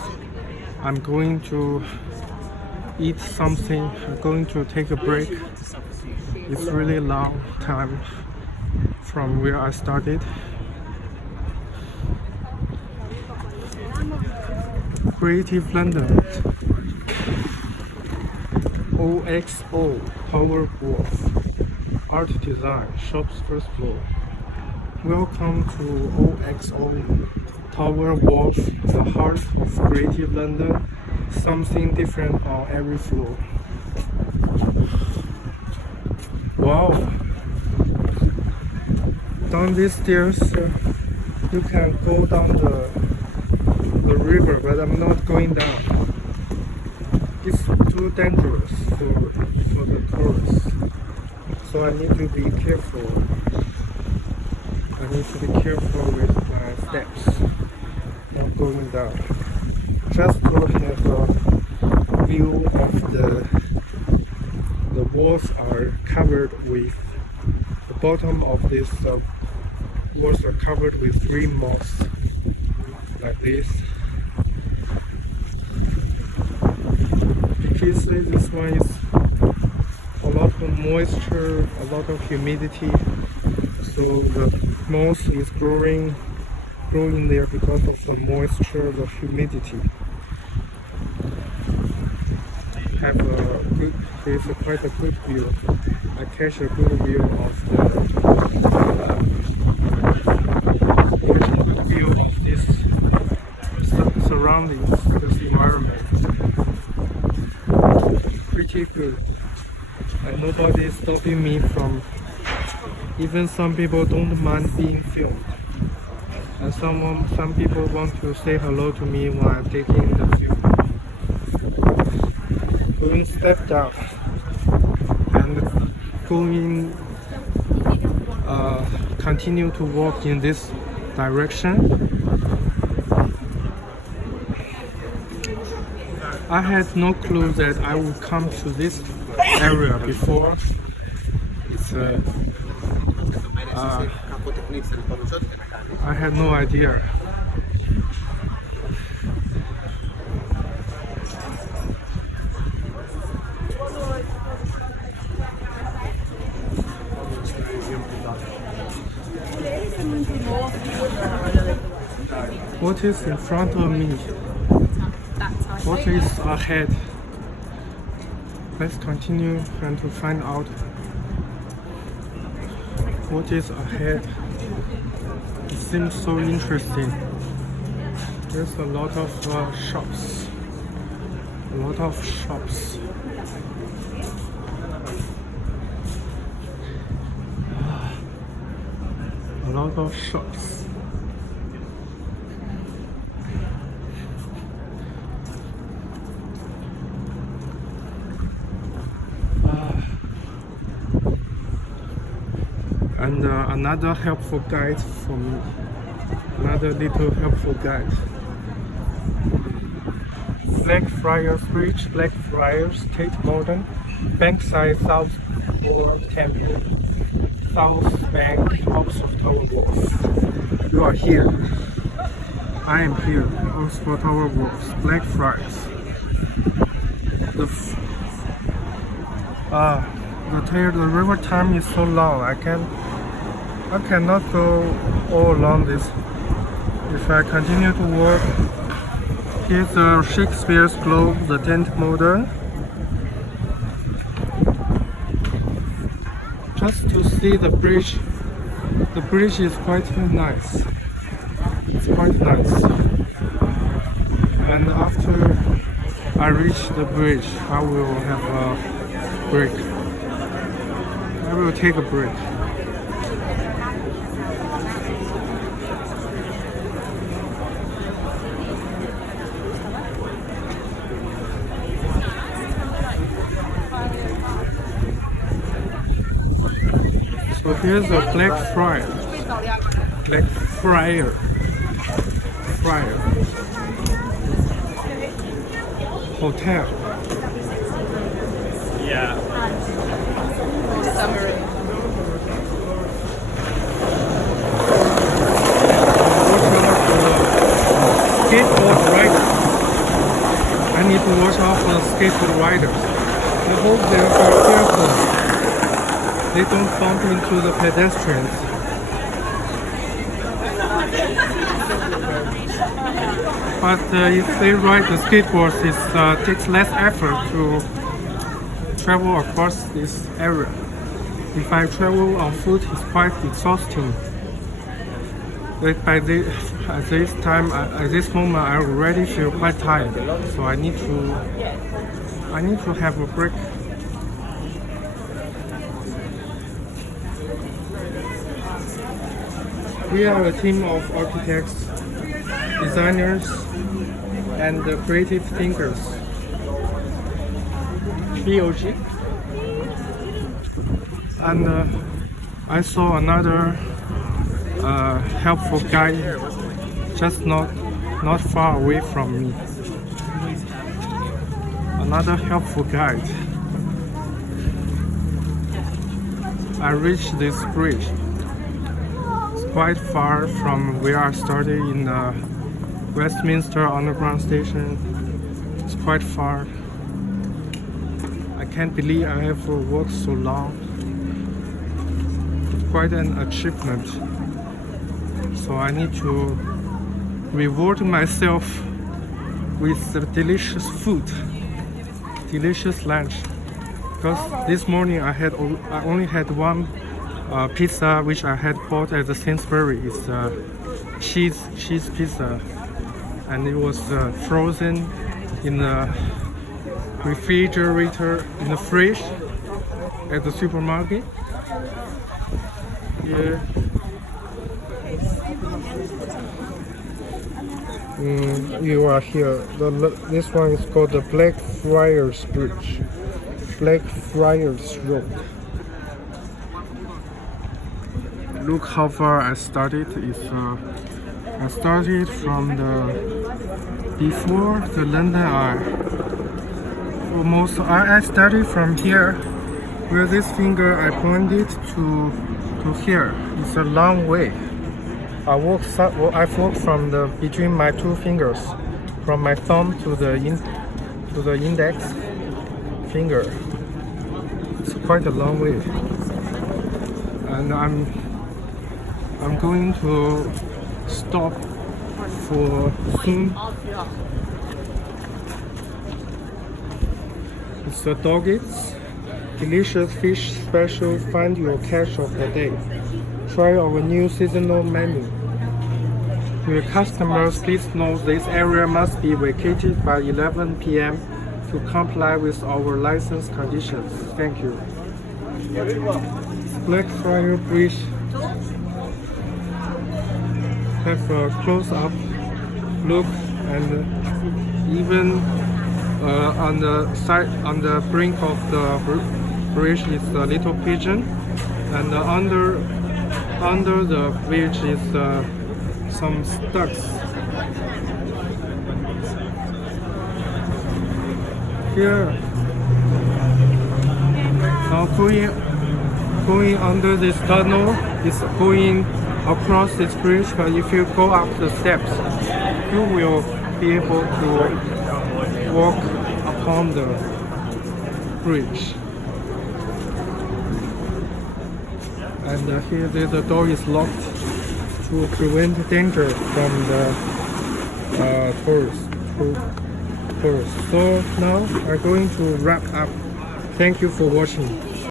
I'm going to eat something. I'm going to take a break. It's really long time from where I started. Creative London, Oxo Tower Wharf, art design, shops first floor. Welcome to Oxo Tower Wharf, the heart of Creative London. Something different on every floor. Wow! Down these stairs, you can go down the river, but I'm not going down. It's too dangerous for the tourists, so I need to be careful. I need to be careful with my steps, not going down. Just to have a view of the walls are covered with, the bottom of this walls are covered with green moss, like this. Because this one is a lot of moisture, a lot of humidity, so the moss is growing there because of the moisture, the humidity. There's quite a good view. I catch a good view of this surroundings, this environment. Pretty good, and nobody is stopping me from. Even some people don't mind being filmed, and some people want to say hello to me while I'm taking the film. Going step down and going continue to walk in this direction. I had no clue that I would come to this area before. It's I had no idea. What is in front of me? What is ahead? Let's continue and to find out what is ahead. It seems so interesting. There's a lot of shops. A lot of shops. A lot of shops. And another helpful guide for me. Another little helpful guide. Blackfriars Bridge, Blackfriars, Tate Modern, Bankside South Door Temple, South Bank, Oxo Tower Wharf. You are here. I am here. Oxo Tower Wharf, Blackfriars. The river time is so long. I cannot go all along this. If I continue to walk, here's the Shakespeare's Globe, the Tate Modern. Just to see the bridge. The bridge is quite nice. It's quite nice. And after I reach the bridge, I will have a break. I will take a break. So here's the Blackfriars Hotel. Yeah. Summary. Skateboard riders. I need to watch out for the skateboard riders. I hope they are careful. They don't bump into the pedestrians. But if they ride the skateboards, it takes less effort to travel across this area. If I travel on foot, it's quite exhausting. But at this moment, I already feel quite tired. So I need to have a break. We are a team of architects, designers, and creative thinkers. POG. And I saw another helpful guide just not far away from me. Another helpful guide. I reached this bridge. It's quite far from where I started in Westminster Underground Station. It's quite far. I can't believe I have walked so long. It's quite an achievement. So I need to reward myself with the delicious food, delicious lunch. Because this morning I only had one pizza which I had bought at the Sainsbury's. It's a cheese pizza, and it was frozen in the refrigerator, in the fridge at the supermarket. Yeah. You are here. This one is called the Blackfriars Bridge, Blackfriars Road. Look how far I started. I started from before the London Eye. Almost, I started from here, where this finger I pointed to here. It's a long way. I walked from between my two fingers, from my thumb to the index finger. It's quite a long way, and I'm going to stop for soon. It's the Doggets delicious fish special. Find your catch of the day. Try our new seasonal menu. To your customers, please note this area must be vacated by 11 p.m. to comply with our license conditions. Thank you. Blackfriars Bridge. Have a close-up look, and even on the side, on the brink of the bridge is a little pigeon, and under the bridge is some ducks. Here, now going under this tunnel is going across this bridge, but if you go up the steps, you will be able to walk upon the bridge. And here the door is locked to prevent danger from the tourists. So now I'm going to wrap up. Thank you for watching.